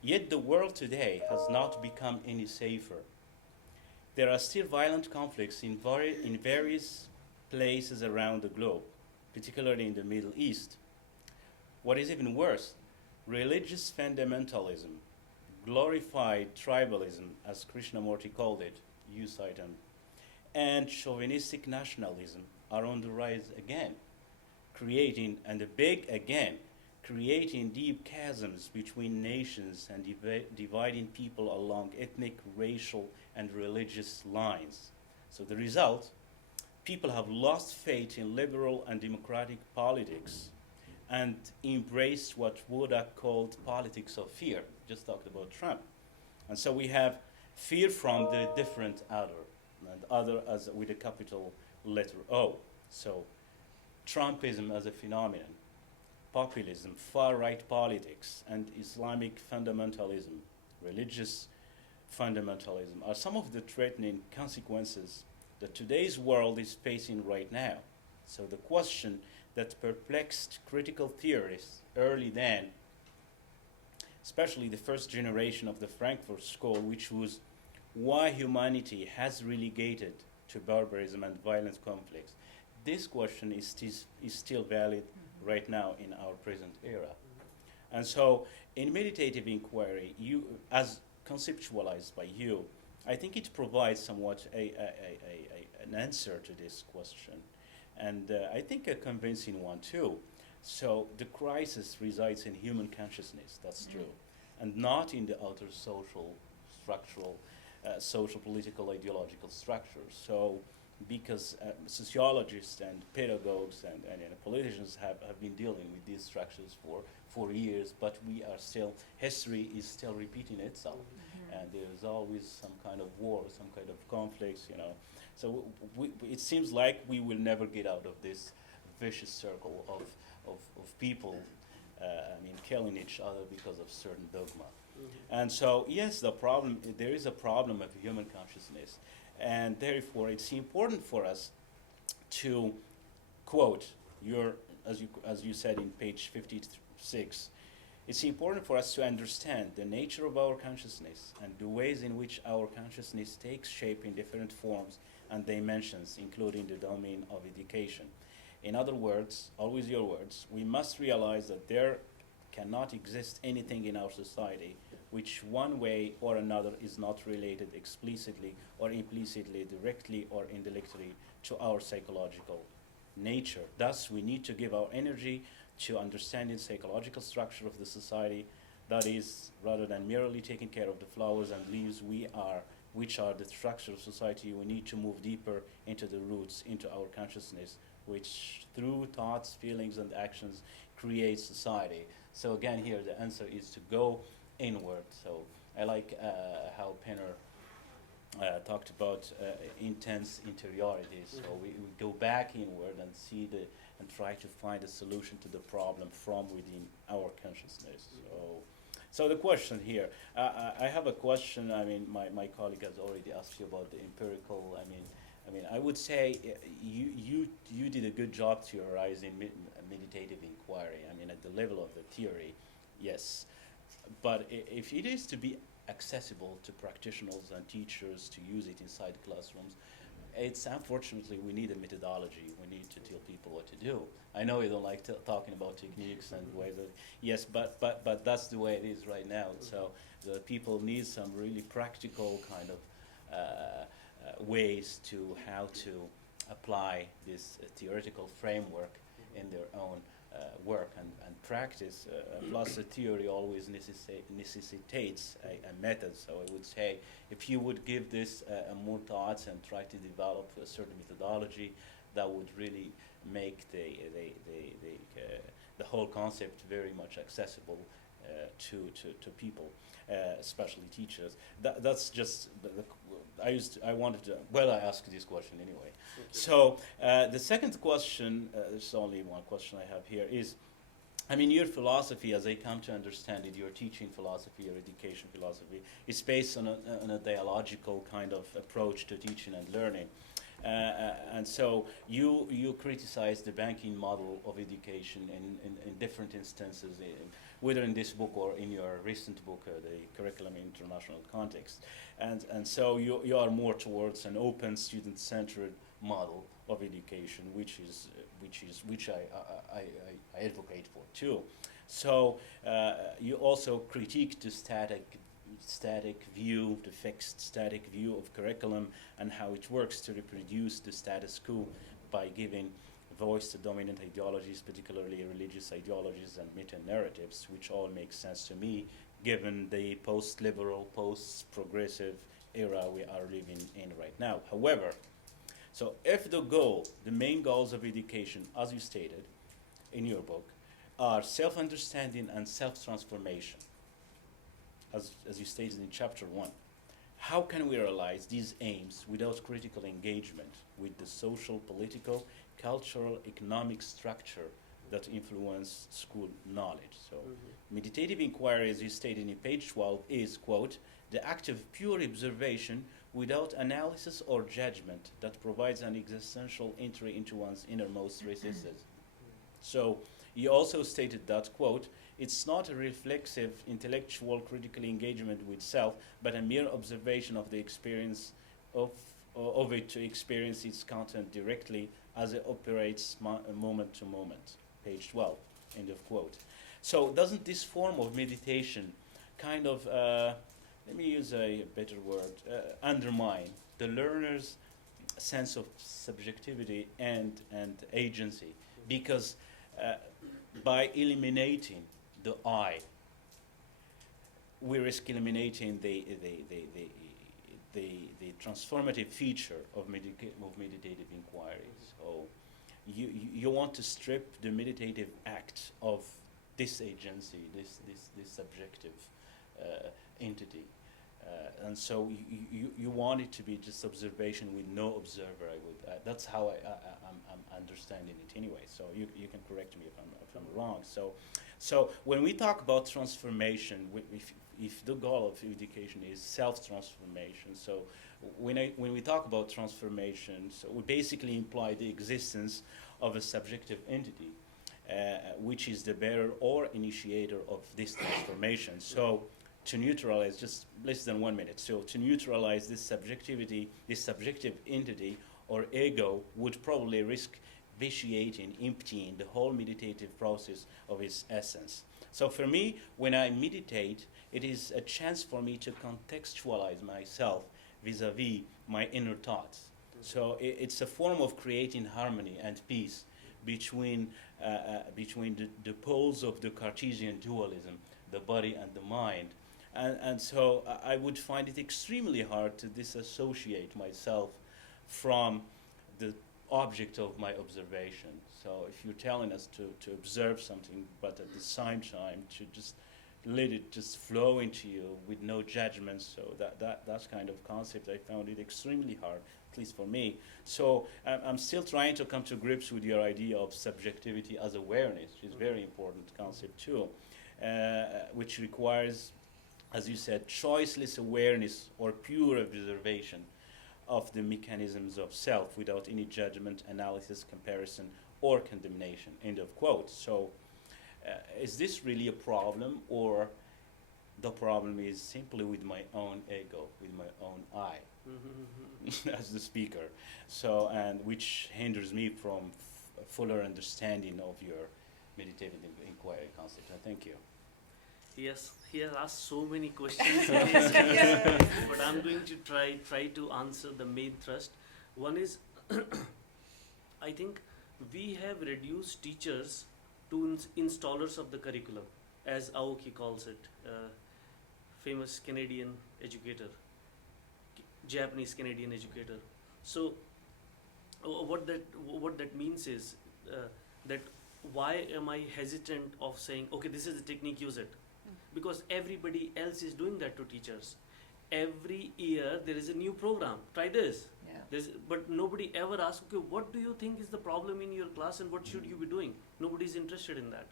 yet the world today has not become any safer. There are still violent conflicts in various places around the globe, particularly in the Middle East. What is even worse, religious fundamentalism, glorified tribalism, as Krishnamurti called it, you cite him, and chauvinistic nationalism are on the rise again, creating deep chasms between nations and dividing people along ethnic, racial, and religious lines. So the result, people have lost faith in liberal and democratic politics and embraced what Wodak called politics of fear. Just talked about Trump. And so we have fear from the different other, and other as with a capital letter O. So Trumpism as a phenomenon, populism, far-right politics, and Islamic fundamentalism, religious fundamentalism are some of the threatening consequences that today's world is facing right now. So the question that perplexed critical theorists early then, especially the first generation of the Frankfurt School, which was why humanity has relegated to barbarism and violent conflicts. This question is still valid right now in our present era. And so in Meditative Inquiry, as conceptualized by you, I think it provides somewhat an answer to this question. And I think a convincing one too. So the crisis resides in human consciousness, that's true, and not in the outer social, structural, social, political, ideological structures. So because sociologists and pedagogues and politicians have been dealing with these structures for years, but history is still repeating itself. And there's always some kind of war, some kind of conflicts, So it seems like we will never get out of this vicious circle of people, killing each other because of certain dogma. And so, yes, there is a problem of human consciousness, and therefore it's important for us to quote as you said in page 56. It's important for us to understand the nature of our consciousness and the ways in which our consciousness takes shape in different forms and dimensions, including the domain of education. In other words, always your words, we must realize that there cannot exist anything in our society which one way or another is not related explicitly or implicitly, directly or indirectly to our psychological nature. Thus, we need to give our energy to understanding psychological structure of the society. That is, rather than merely taking care of the flowers and leaves, we are which are the structure of society. We need to move deeper into the roots, into our consciousness, which through thoughts, feelings, and actions creates society. So again, here the answer is to go inward. So I like how Penner talked about intense interiority. So we go back inward and see and try to find a solution to the problem from within our consciousness. So the question here, I have a question. I mean, my colleague has already asked you about the empirical. I mean, I would say you did a good job theorizing meditative inquiry. I mean, at the level of the theory, yes, but if it is to be accessible to practitioners and teachers to use it inside classrooms, it's unfortunately we need a methodology. We need to tell people what to do. I know you don't like talking about techniques and ways of, yes, but that's the way it is right now. So the people need some really practical kind of ways to how to apply this theoretical framework in their own work and practice. Plus the theory always necessitates a method. So I would say if you would give this more thoughts and try to develop a certain methodology, that would really make the whole concept very much accessible to people, especially teachers. That's just I asked this question anyway. Okay. So the second question, there's only one question I have here, is, I mean, your philosophy, as I come to understand it, your teaching philosophy, your education philosophy, is based on a dialogical kind of approach to teaching and learning. And so you criticize the banking model of education in different instances, whether in this book or in your recent book, The Curriculum in International Context. And so you are more towards an open, student-centered model of education, which I advocate for too. So you also critique the static view, the fixed static view of curriculum and how it works to reproduce the status quo by giving voice to dominant ideologies, particularly religious ideologies and meta-narratives, which all make sense to me given the post-liberal, post-progressive era we are living in right now. However, so if the main goals of education, as you stated in your book, are self-understanding and self-transformation, as you stated in chapter 1, how can we realize these aims without critical engagement with the social, political, cultural, economic structure that influence school knowledge? So meditative inquiry, as you stated in page 12, is, quote, the act of pure observation without analysis or judgment that provides an existential entry into one's innermost recesses. So you also stated that, quote, it's not a reflexive, intellectual, critical engagement with self, but a mere observation of the experience of it to experience its content directly as it operates moment to moment. Page 12, end of quote. So doesn't this form of meditation kind of, let me use a better word, undermine the learner's sense of subjectivity and agency? Because by eliminating the I, we risk eliminating the transformative feature of meditative inquiry. So you want to strip the meditative act of this agency, this subjective entity. And so you want it to be just observation with no observer. That's how I'm understanding it anyway. So you can correct me if I'm wrong. So when we talk about transformation, if the goal of education is self-transformation, so when we talk about transformation, so we basically imply the existence of a subjective entity, which is the bearer or initiator of this transformation. So to neutralize, just less than 1 minute, so to neutralize this subjectivity, this subjective entity or ego would probably risk vitiating, emptying the whole meditative process of its essence. So for me, when I meditate, it is a chance for me to contextualize myself vis-a-vis my inner thoughts. So it's a form of creating harmony and peace between the poles of the Cartesian dualism, the body and the mind, And so I would find it extremely hard to disassociate myself from the object of my observation. So if you're telling us to observe something, but at the same time to just let it just flow into you with no judgment, so that's kind of concept I found it extremely hard, at least for me. So I'm still trying to come to grips with your idea of subjectivity as awareness, which is a very important concept too, which requires, as you said, choiceless awareness or pure observation of the mechanisms of self without any judgment, analysis, comparison, or condemnation, end of quote. So is this really a problem, or the problem is simply with my own ego, with my own I, as the speaker, so, and which hinders me from a fuller understanding of your meditative inquiry concept? Thank you. Yes, he has asked so many questions, but I'm going to try to answer the main thrust. One is, I think we have reduced teachers to installers of the curriculum, as Aoki calls it, famous Canadian educator, Japanese Canadian educator. So what that means is that why am I hesitant of saying, okay, this is the technique, use it? Because everybody else is doing that to teachers. Every year there is a new program, try this. Yeah. But nobody ever asks, okay, what do you think is the problem in your class and what should you be doing? Nobody is interested in that.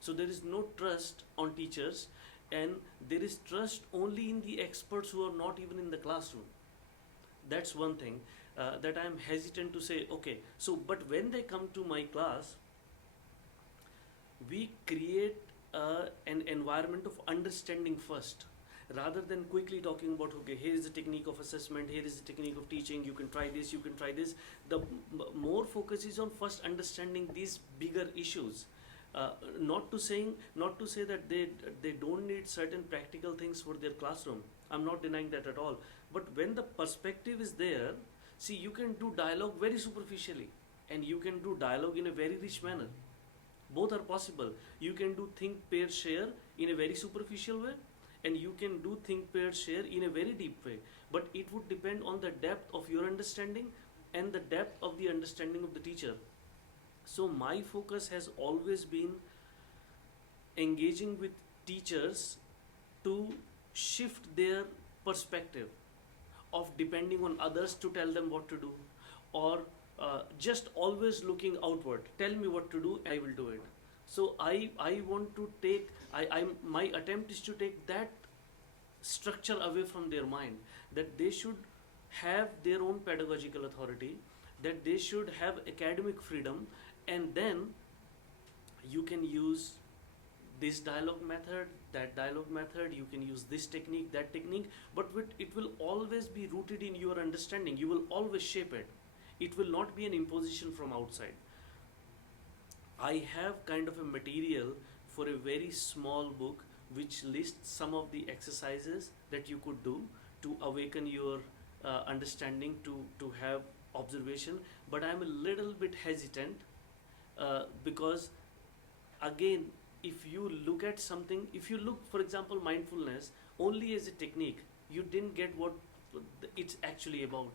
So there is no trust on teachers, and there is trust only in the experts who are not even in the classroom. That's one thing that I am hesitant to say, okay, so but when they come to my class, we create an environment of understanding first, rather than quickly talking about, okay, here is the technique of assessment, here is the technique of teaching, you can try this, you can try this. The more focus is on first understanding these bigger issues. Not to say that they don't need certain practical things for their classroom. I'm not denying that at all. But when the perspective is there, see, you can do dialogue very superficially, and you can do dialogue in a very rich manner. Both are possible. You can do think, pair, share in a very superficial way, and you can do think, pair, share in a very deep way. But it would depend on the depth of your understanding and the depth of the understanding of the teacher. So my focus has always been engaging with teachers to shift their perspective of depending on others to tell them what to do, or just always looking outward. Tell me what to do, I will do it. So I want to take, my attempt is to take that structure away from their mind, that they should have their own pedagogical authority, that they should have academic freedom, and then you can use this dialogue method, that dialogue method, you can use this technique, that technique, but it will always be rooted in your understanding. You will always shape it. It will not be an imposition from outside. I have kind of a material for a very small book which lists some of the exercises that you could do to awaken your understanding, to have observation, but I'm a little bit hesitant because again, if you look at something, if you look, for example, mindfulness only as a technique, you didn't get what it's actually about.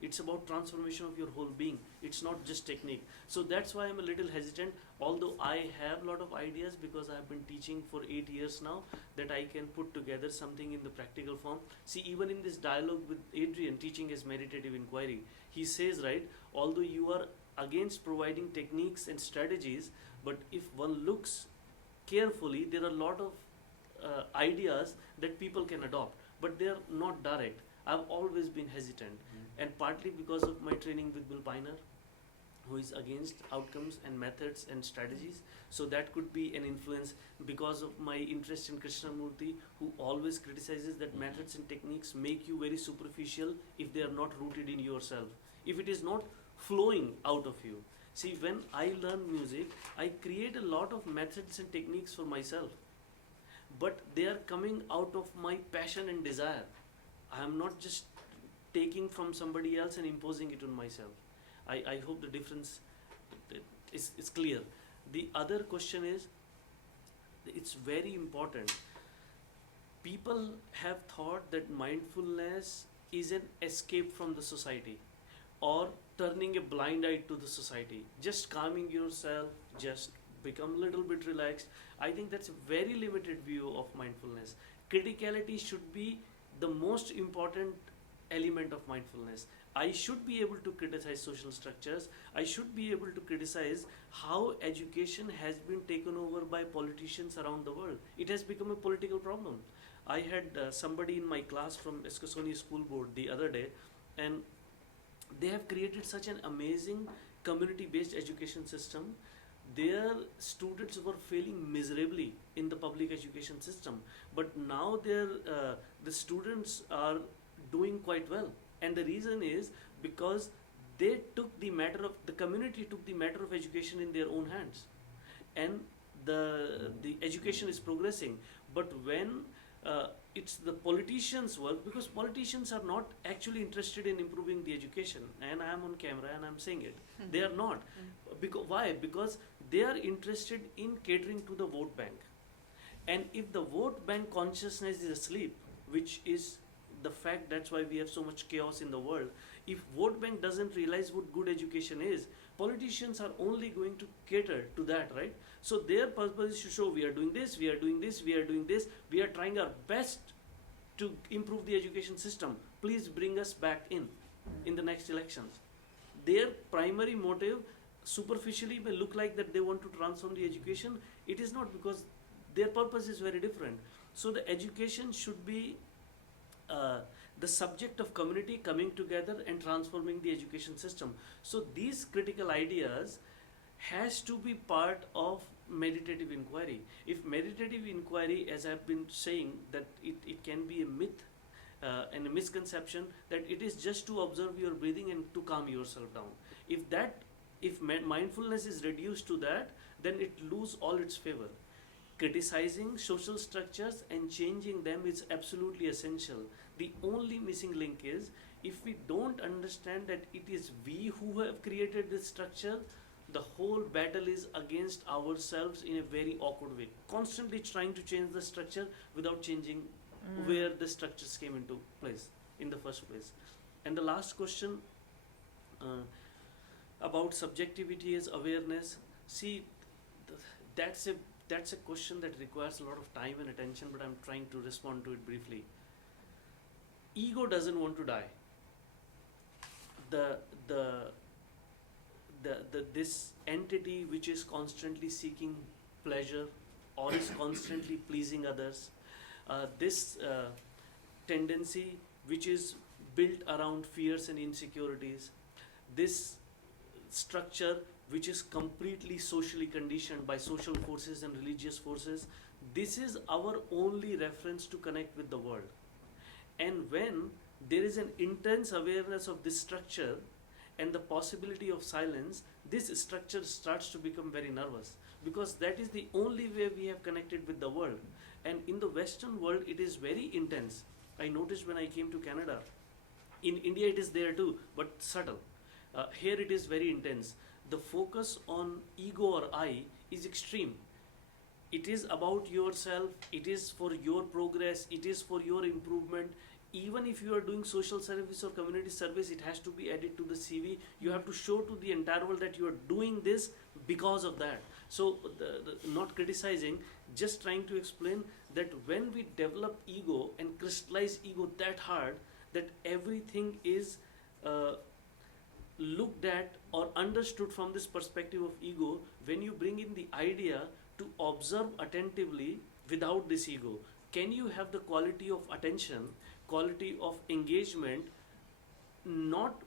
It's about transformation of your whole being. It's not just technique. So that's why I'm a little hesitant, although I have a lot of ideas because I've been teaching for 8 years now, that I can put together something in the practical form. See, even in this dialogue with Adrian, teaching as meditative inquiry, he says, right, although you are against providing techniques and strategies, but if one looks carefully, there are a lot of ideas that people can adopt, but they are not direct. I've always been hesitant, and partly because of my training with Bill Piner, who is against outcomes and methods and strategies. So that could be an influence, because of my interest in Krishnamurti, who always criticizes that methods and techniques make you very superficial if they are not rooted in yourself, if it is not flowing out of you. See, when I learn music, I create a lot of methods and techniques for myself, but they are coming out of my passion and desire. I am not just taking from somebody else and imposing it on myself. I hope the difference is clear. The other question is, it's very important. people have thought that mindfulness is an escape from the society or turning a blind eye to the society, just calming yourself, just become a little bit relaxed. I think that's a very limited view of mindfulness. Criticality should be the most important element of mindfulness. I should be able to criticize social structures. I should be able to criticize how education has been taken over by politicians around the world. It has become a political problem. I had somebody in my class from Eskasoni School Board the other day, and they have created such an amazing community-based education system. Their students were failing miserably in the public education system, but now the students are doing quite well. And the reason is because they took the community took the matter of education in their own hands, and the education is progressing. But when it's the politicians' work, because politicians are not actually interested in improving the education, and I am on camera and I am saying it. They are not. Why? Because they are interested in catering to the vote bank. And if the vote bank consciousness is asleep, which is the fact, that's why we have so much chaos in the world. If vote bank doesn't realize what good education is, politicians are only going to cater to that, right? So their purpose is to show we are doing this, we are doing this, we are doing this, we are trying our best to improve the education system. Please bring us back in the next elections. Their primary motive superficially may look like that they want to transform the education. It is not, because their purpose is very different. So the education should be the subject of community coming together and transforming the education system. So these critical ideas has to be part of meditative inquiry. If meditative inquiry, as I've been saying, that it can be a myth and a misconception that it is just to observe your breathing and to calm yourself down. If mindfulness is reduced to that, then it loses all its favor. Criticizing social structures and changing them is absolutely essential. The only missing link is, if we don't understand that it is we who have created this structure, the whole battle is against ourselves in a very awkward way. Constantly trying to change the structure without changing where the structures came into place in the first place. And the last question about subjectivity as awareness. See, that's a question that requires a lot of time and attention, but I'm trying to respond to it briefly. Ego doesn't want to die. This entity which is constantly seeking pleasure or is constantly pleasing others, this tendency which is built around fears and insecurities, this structure which is completely socially conditioned by social forces and religious forces, this is our only reference to connect with the world. And when there is an intense awareness of this structure and the possibility of silence, this structure starts to become very nervous, because that is the only way we have connected with the world. And in the Western world, it is very intense. I noticed when I came to Canada. In India, it is there too, but subtle. Here it is very intense. The focus on ego or I is extreme. It is about yourself, it is for your progress, it is for your improvement. Even if you are doing social service or community service, it has to be added to the CV. You have to show to the entire world that you are doing this because of that. So not criticizing, just trying to explain that when we develop ego and crystallize ego that hard, that everything is looked at or understood from this perspective of ego, when you bring in the idea to observe attentively without this ego, can you have the quality of attention, quality of engagement, not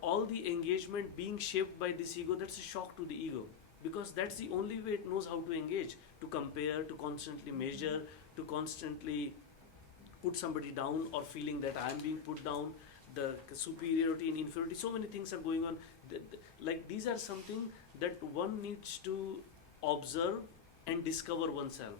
all the engagement being shaped by this ego? That's a shock to the ego, because that's the only way it knows how to engage, to compare, to constantly measure, to constantly put somebody down or feeling that I'm being put down, the superiority and inferiority, so many things are going on. Like these are something that one needs to observe and discover oneself.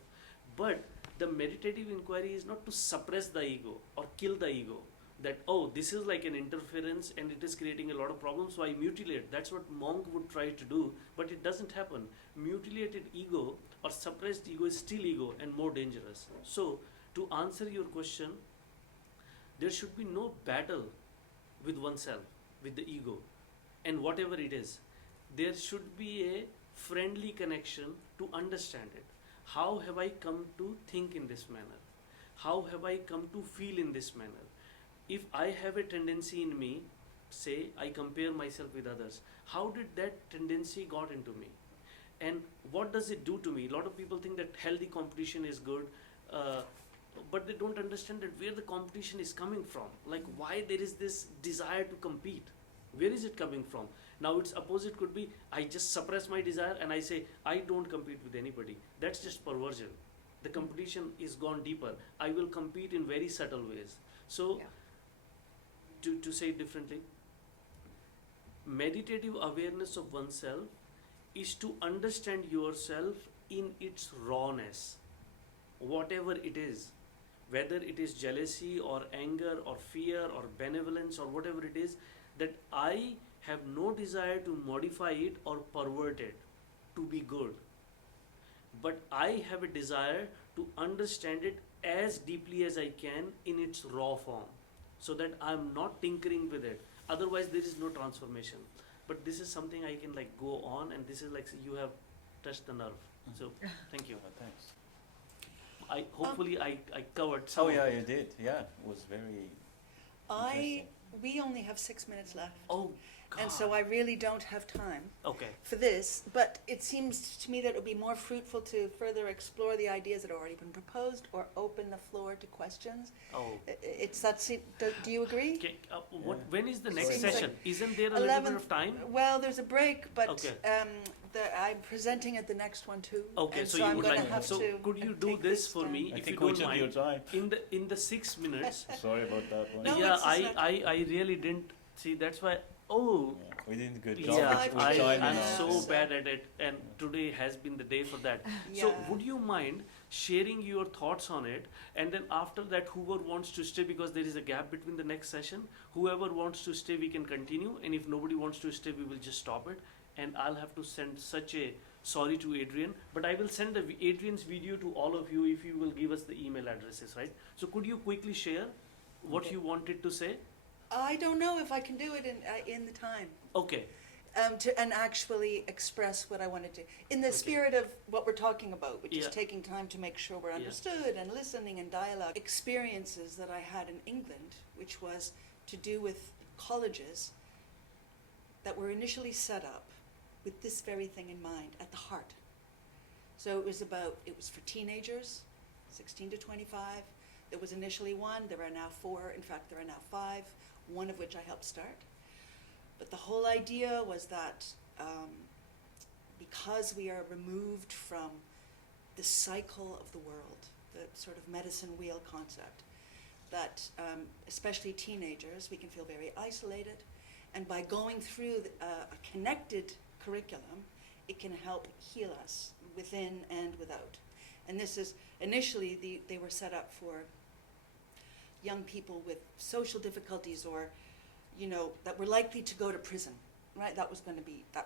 But the meditative inquiry is not to suppress the ego or kill the ego. that, oh, this is like an interference and it is creating a lot of problems, so I mutilate. That's what monk would try to do, but it doesn't happen. Mutilated ego or suppressed ego is still ego and more dangerous. So, to answer your question, there should be no battle with oneself, with the ego, and whatever it is. There should be a friendly connection to understand it. How have I come to think in this manner? How have I come to feel in this manner? If I have a tendency in me, say I compare myself with others, how did that tendency got into me? And what does it do to me? A lot of people think that healthy competition is good, but they don't understand that where the competition is coming from. Like why there is this desire to compete. Where is it coming from? Now its opposite could be, I just suppress my desire and I say, I don't compete with anybody. That's just perversion. The competition is gone deeper. I will compete in very subtle ways. So, to say it differently, meditative awareness of oneself is to understand yourself in its rawness, whatever it is, whether it is jealousy or anger or fear or benevolence or whatever it is, that I have no desire to modify it or pervert it to be good. But I have a desire to understand it as deeply as I can in its raw form, so that I'm not tinkering with it. Otherwise, there is no transformation. But this is something I can like go on, and this is like you have touched the nerve. So, thank you. Thanks. I hopefully I covered some. Oh of yeah, it. you did. Yeah, it was very interesting. We only have 6 minutes left. Oh, God. And so I really don't have time Okay. for this, but it seems to me that it would be more fruitful to further explore the ideas that have already been proposed or open the floor to questions. Oh. It's that, do you agree? Okay. Yeah. When is the next Seems like session? Isn't there a little bit of time? Well, there's a break, but Okay. I'm presenting at the next one too. Okay, and so you I'm would gonna like. have So to could you do take this for down. me, I if you think we don't took your mind? time. In the 6 minutes. Sorry about that one. No, Yeah, it's just I really didn't see. That's why. Oh. Yeah, we did a good job Yeah, with I- timing I'm now. so so- bad at it, and today has been the day for that. So, Yeah. would you mind sharing your thoughts on it? And then after that, whoever wants to stay, because there is a gap between the next session, whoever wants to stay, we can continue. And if nobody wants to stay, we will just stop it. And I'll have to send such a sorry to Adrian, but I will send Adrian's video to all of you if you will give us the email addresses, right? So, could you quickly share what Okay. you wanted to say? I don't know if I can do it in the time. Okay. And actually express what I wanted to, in the Okay. spirit of what we're talking about, which is Yeah. taking time to make sure we're Yeah. understood and listening and dialogue. Experiences that I had in England, which was to do with colleges that were initially set up with this very thing in mind at the heart. So it was for teenagers, 16 to 25. There was initially one, there are now 4, in fact there are now 5, one of which I helped start. But the whole idea was that because we are removed from the cycle of the world, the sort of medicine wheel concept, that especially teenagers, we can feel very isolated. And by going through a connected curriculum, it can help heal us within and without. And this is, initially they were set up for young people with social difficulties or, that were likely to go to prison, right? That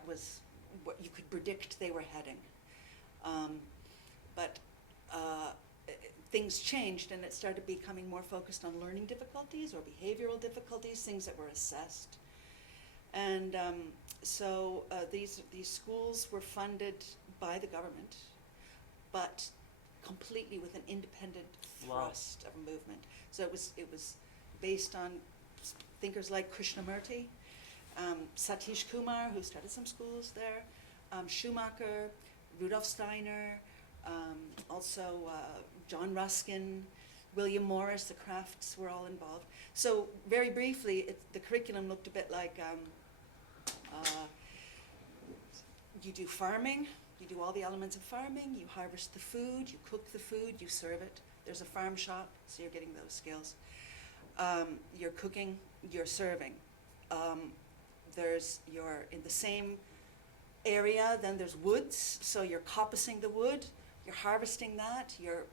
was what you could predict they were heading. But things changed and it started becoming more focused on learning difficulties or behavioral difficulties, things that were assessed. And so these schools were funded by the government, but completely with an independent thrust of a movement. So it was based on thinkers like Krishnamurti, Satish Kumar, who started some schools there, Schumacher, Rudolf Steiner, also John Ruskin, William Morris, the Crafts were all involved. So very briefly, the curriculum looked a bit like you do farming, you do all the elements of farming, you harvest the food, you cook the food, you serve it. There's a farm shop, so you're getting those skills. You're cooking, you're serving. You're in the same area, then there's woods, so you're coppicing the wood, you're harvesting that, you're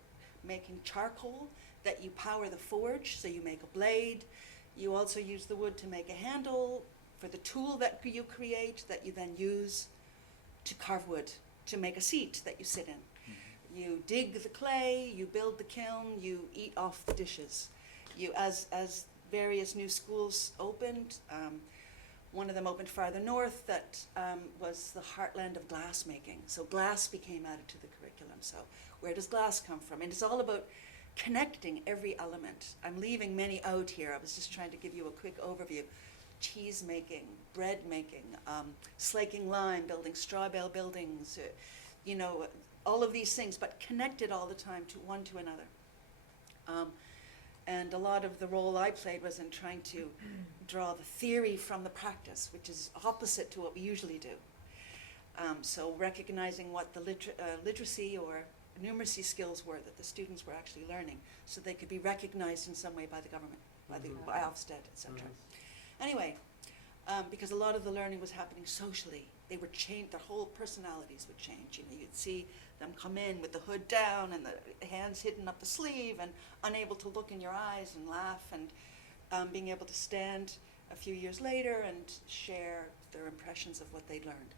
making charcoal that you power the forge, so you make a blade, You also use the wood to make a handle for the tool that you create that you then use to carve wood, to make a seat that you sit in. You dig the clay, you build the kiln, you eat off the dishes. As various new schools opened, one of them opened farther north that was the heartland of glass making. So glass became added to the curriculum. So where does glass come from? And it's all about connecting every element. I'm leaving many out here. I was just trying to give you a quick overview. Cheese making, bread making, slaking lime, building straw bale buildings, all of these things, but connected all the time to one to another. And a lot of the role I played was in trying to draw the theory from the practice, which is opposite to what we usually do. So recognizing what the literacy or numeracy skills were that the students were actually learning, so they could be recognized in some way by the government, by Ofsted, etc. Anyway, because a lot of the learning was happening socially, they would change, their whole personalities would change. You'd see them come in with the hood down and the hands hidden up the sleeve and unable to look in your eyes and laugh, and being able to stand a few years later and share their impressions of what they'd learned.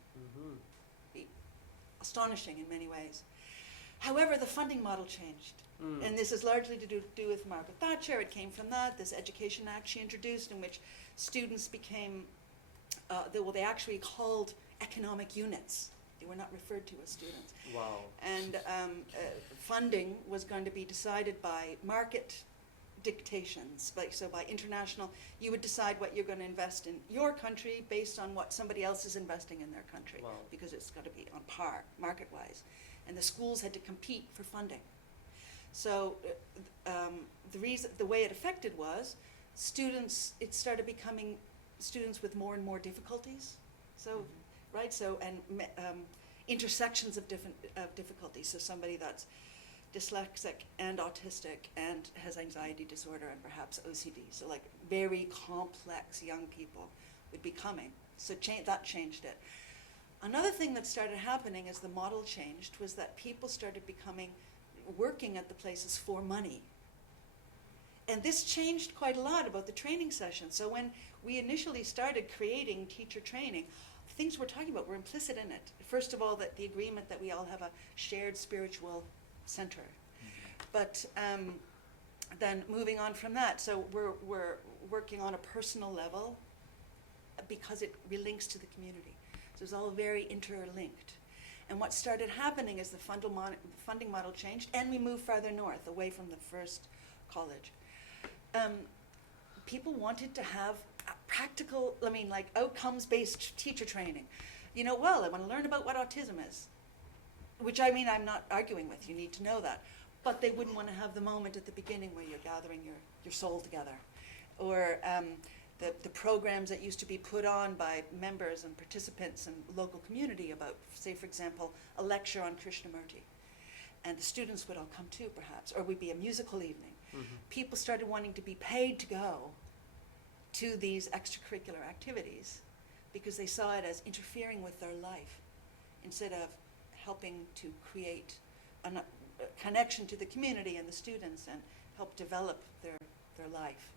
Be astonishing in many ways. However, the funding model changed. And this is largely to do with Margaret Thatcher. It came from that, this Education Act she introduced, in which students became, they actually called economic units. They were not referred to as students. Wow. And funding was going to be decided by market dictations. So by international, you would decide what you're going to invest in your country based on what somebody else is investing in their country. Wow. Because it's got to be on par, market-wise. And the schools had to compete for funding. So the way it affected was students, it started becoming students with more and more difficulties. So, right, so, and intersections of difficulties. So somebody that's dyslexic and autistic and has anxiety disorder and perhaps OCD. So like very complex young people would be coming. So that changed it. Another thing that started happening as the model changed was that people started working at the places for money. And this changed quite a lot about the training sessions. So when we initially started creating teacher training, things we're talking about were implicit in it. First of all, that the agreement that we all have a shared spiritual center. But then moving on from that, so we're working on a personal level because it relinks to the community. So it's all very interlinked. And what started happening is the funding model changed, and we moved farther north, away from the first college. People wanted to have practical, like outcomes-based teacher training. I want to learn about what autism is, which I'm not arguing with, you need to know that. But they wouldn't want to have the moment at the beginning where you're gathering your soul together. Or the programs that used to be put on by members and participants and local community about, say, for example, a lecture on Krishnamurti. And the students would all come too, perhaps, or would be a musical evening. People started wanting to be paid to go to these extracurricular activities because they saw it as interfering with their life instead of helping to create a connection to the community and the students and help develop their life.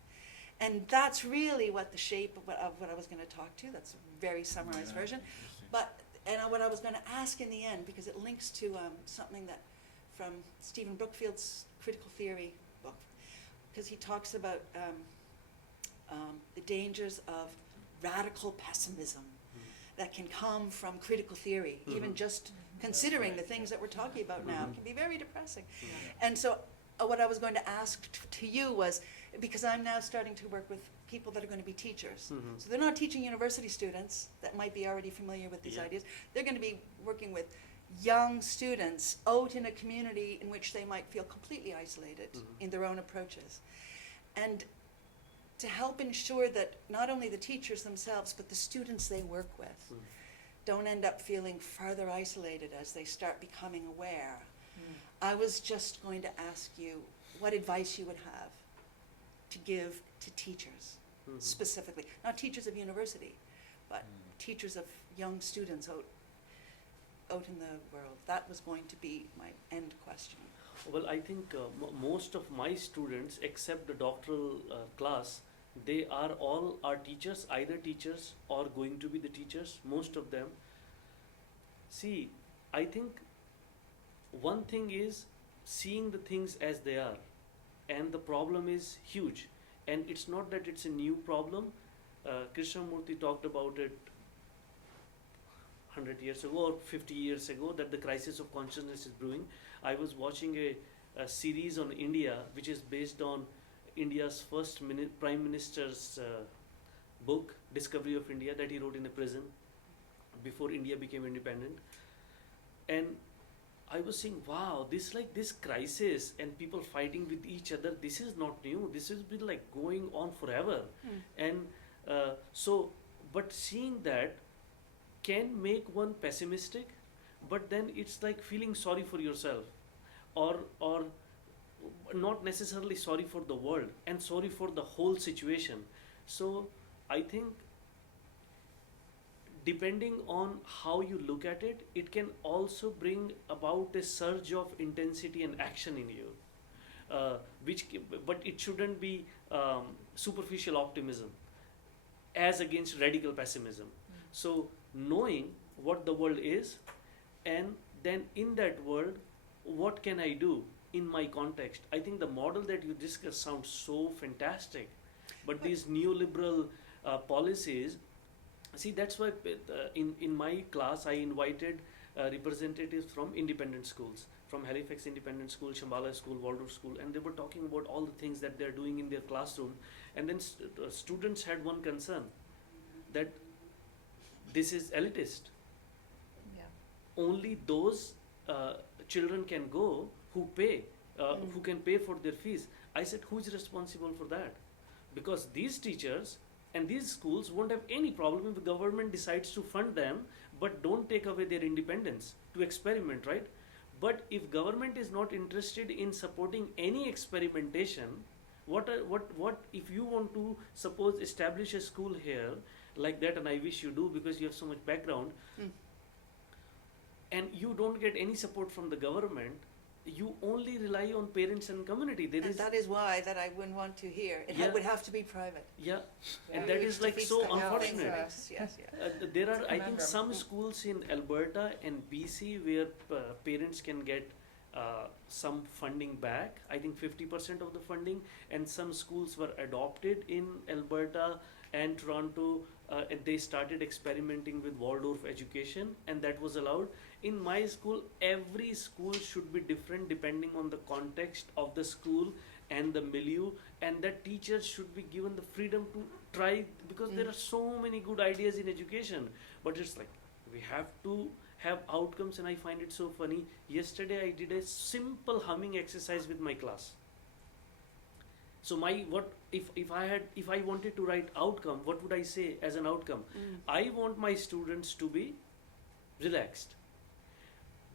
And that's really what the shape of what I was going to talk to. That's a very summarized version. And what I was going to ask in the end, because it links to something that from Stephen Brookfield's critical theory book, because he talks about the dangers of radical pessimism that can come from critical theory. Even just considering the things that we're talking about now can be very depressing. And so what I was going to ask to you was, because I'm now starting to work with people that are going to be teachers. So they're not teaching university students that might be already familiar with these ideas. They're going to be working with young students out in a community in which they might feel completely isolated in their own approaches. And to help ensure that not only the teachers themselves, but the students they work with don't end up feeling further isolated as they start becoming aware. I was just going to ask you what advice you would have to give to teachers, specifically. Not teachers of university, but teachers of young students out in the world. That was going to be my end question. Well, I think most of my students, except the doctoral class, They are all our teachers, either teachers or going to be the teachers, most of them. See, I think one thing is seeing the things as they are, and the problem is huge. And it's not that it's a new problem. Krishnamurti talked about it 100 years ago or 50 years ago, that the crisis of consciousness is brewing. I was watching a series on India, which is based on India's first Prime Minister's book, Discovery of India, that he wrote in a prison before India became independent. And I was saying, wow, this crisis and people fighting with each other, this is not new. This has been like going on forever. And but seeing that can make one pessimistic, but then it's like feeling sorry for yourself, or not necessarily sorry for the world, and sorry for the whole situation. So I think depending on how you look at it, it can also bring about a surge of intensity and action in you, but it shouldn't be superficial optimism as against radical pessimism. So knowing what the world is, and then in that world, what can I do in my context? I think the model that you discussed sounds so fantastic, but these neoliberal policies, see, that's why in my class I invited representatives from independent schools, from Halifax Independent School, Shambhala School, Waldorf School, and they were talking about all the things that they're doing in their classroom. And then students had one concern, that this is elitist. Yeah. Only those children can go who pay, who can pay for their fees. I said, who is responsible for that? Because these teachers and these schools won't have any problem if the government decides to fund them, but don't take away their independence to experiment, right? But if government is not interested in supporting any experimentation, what if you want to suppose establish a school here like that, and I wish you do because you have so much background, and you don't get any support from the government, you only rely on parents and community. That is why that I wouldn't want to hear. It would have to be private. Yeah, Yeah. and that is like so unfortunate. Yes, yes. There are, I think, Conundrum. some schools in Alberta and BC where parents can get some funding back. I think 50% of the funding, and some schools were adopted in Alberta and Toronto, and they started experimenting with Waldorf education, and that was allowed. In my school, every school should be different depending on the context of the school and the milieu, and that teachers should be given the freedom to try, because there are so many good ideas in education, but it's like we have to have outcomes. And I find it so funny. Yesterday I did a simple humming exercise with my class. So if I wanted to write outcome, what would I say as an outcome? I want my students to be relaxed.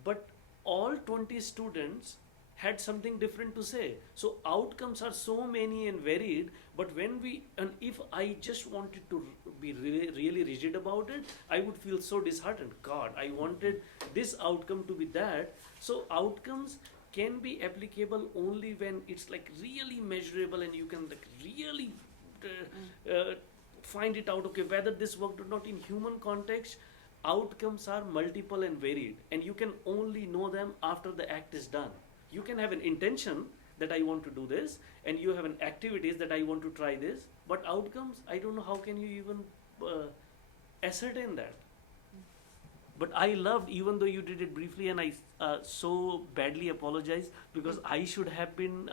But all 20 students had something different to say. So outcomes are so many and varied, but if I just wanted to be really rigid about it, I would feel so disheartened. God, I wanted this outcome to be that. So outcomes can be applicable only when it's like really measurable, and you can like really find it out, okay, whether this worked or not. In human context, outcomes are multiple and varied, and you can only know them after the act is done. You can have an intention that I want to do this, and you have an activities that I want to try this, but outcomes, I don't know how can you even ascertain that. But I loved, even though you did it briefly, and I so badly apologize, because I should have been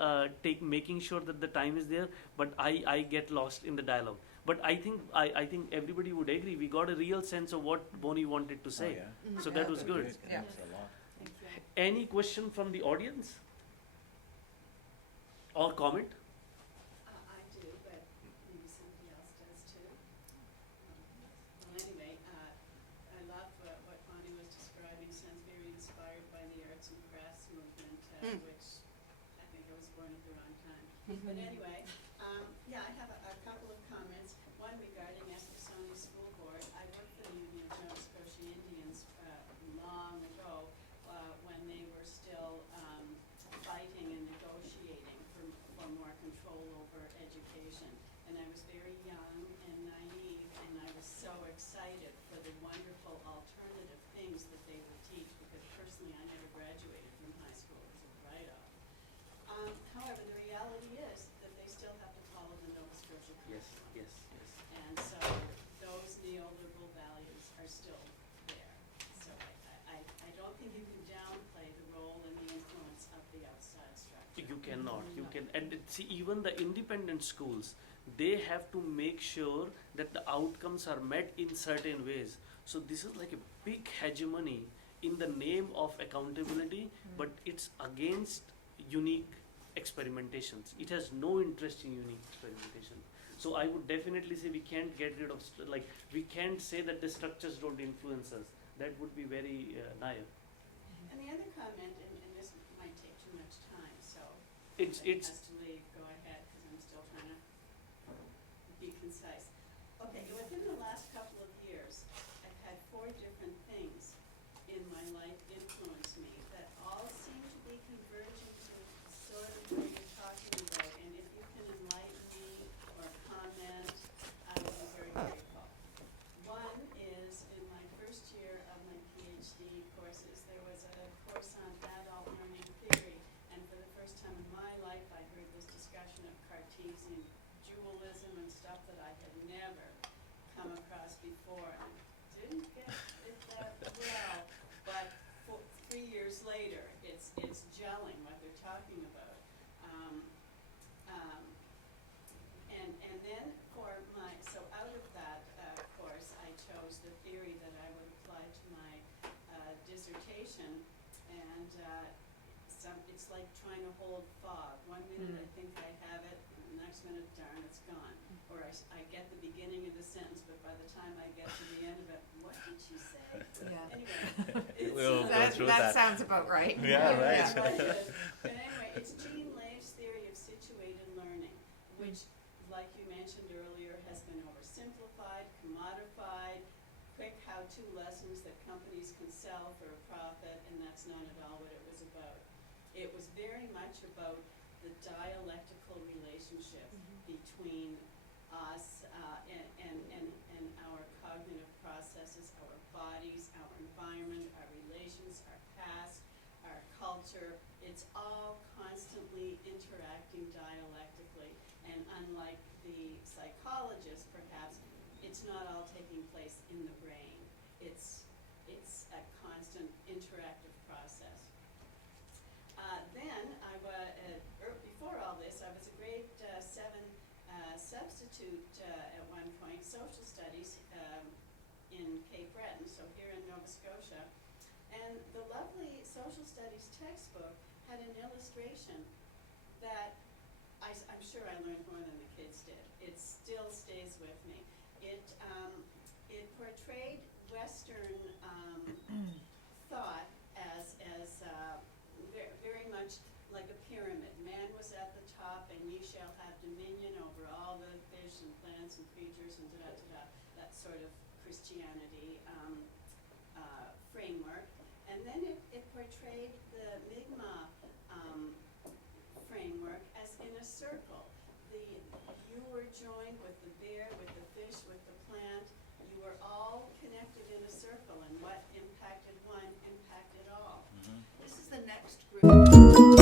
making sure that the time is there, but I get lost in the dialogue. But I think everybody would agree. We got a real sense of what Bonnie wanted to say. Oh, yeah. So that was good. Great. Yeah. Thanks a lot. Thank you. Any question from the audience? Or comment? I do, but maybe somebody else does too. Well, anyway, I love what Bonnie was describing. Sounds very inspired by the arts and crafts movement, which I think I was born at the wrong time. But anyway, yeah, I have a couple of comments. One regarding Eskasoni School Board. I worked for the Union of Nova Scotia Indians long ago when they were still fighting and negotiating for more control over education. and I was very young and naive, and I was so excited for the wonderful alternative things that they would teach, because personally I never graduated from high school as a write-off. However, the reality is that they still have to follow the Nova Scotia Yes, curriculum. yes, yes. And so those neoliberal values are still there. So I don't think you can downplay the role and the influence of the outside structure. You cannot. You No. can, and see, even the independent schools, they have to make sure that the outcomes are met in certain ways. So this is like a big hegemony in the name of accountability, but it's against unique experimentations. It has no interest in unique experimentation. So I would definitely say we can't get rid of, we can't say that the structures don't influence us. That would be very naive. And the other comment, and this might take too much time, so It's, if it it's, has to leave, go ahead, because I'm still trying to be concise. Okay, within the last couple of years, I've had 4 different things in my life influence me that all seem to be converging to sort of what you're talking about. And if you can enlighten me or comment, I will be very grateful. One is in my first year of my Ph.D. courses, there was a course on adult learning theory, and for the first time in my life, I heard this discussion of Cartesian dualism and stuff that I had never come across before. I didn't get it that well, but 3 years later, it's gelling what they're talking about. And then for my, so out of that course, I chose the theory that I would apply to my dissertation, and it's like trying to hold fog. 1 minute I think I have it, and the next minute, darn, it's gone. Or I get the beginning of the sentence, but by the time I get to the end of it, what did she say? Yeah. Anyway, it's, We'll go through that that. sounds about right. Yeah, right. But anyway, it's Jean Leave's theory of situated learning, which, like you mentioned earlier, has been oversimplified, commodified, quick how-to lessons that companies can sell for a profit, and that's not at all what it was about. It was very much about the dialectical relationship between us and our cognitive processes, our bodies, our environment, our relations, our past, our culture. It's all constantly interacting dialectically, and unlike the psychologists, perhaps, it's not all taking place in the brain. It's a constant interactive process. Then before all this, I was a grade 7 substitute at one point, social studies in Cape Breton, so here in Nova Scotia. And the lovely social studies textbook had an illustration that I'm sure I learned more than the kids did. It still stays with me. It portrayed Western thought as very much like a pyramid. Man was at the top, and ye shall have dominion over all the fish and plants and creatures and da-da-da-da, that sort of Christianity framework. And then it portrayed the Mi'kmaq framework as in a circle. You were joined with the bear, with the fish, with the plant. You were all connected in a circle, and what impacted one impacted all. This is the next group.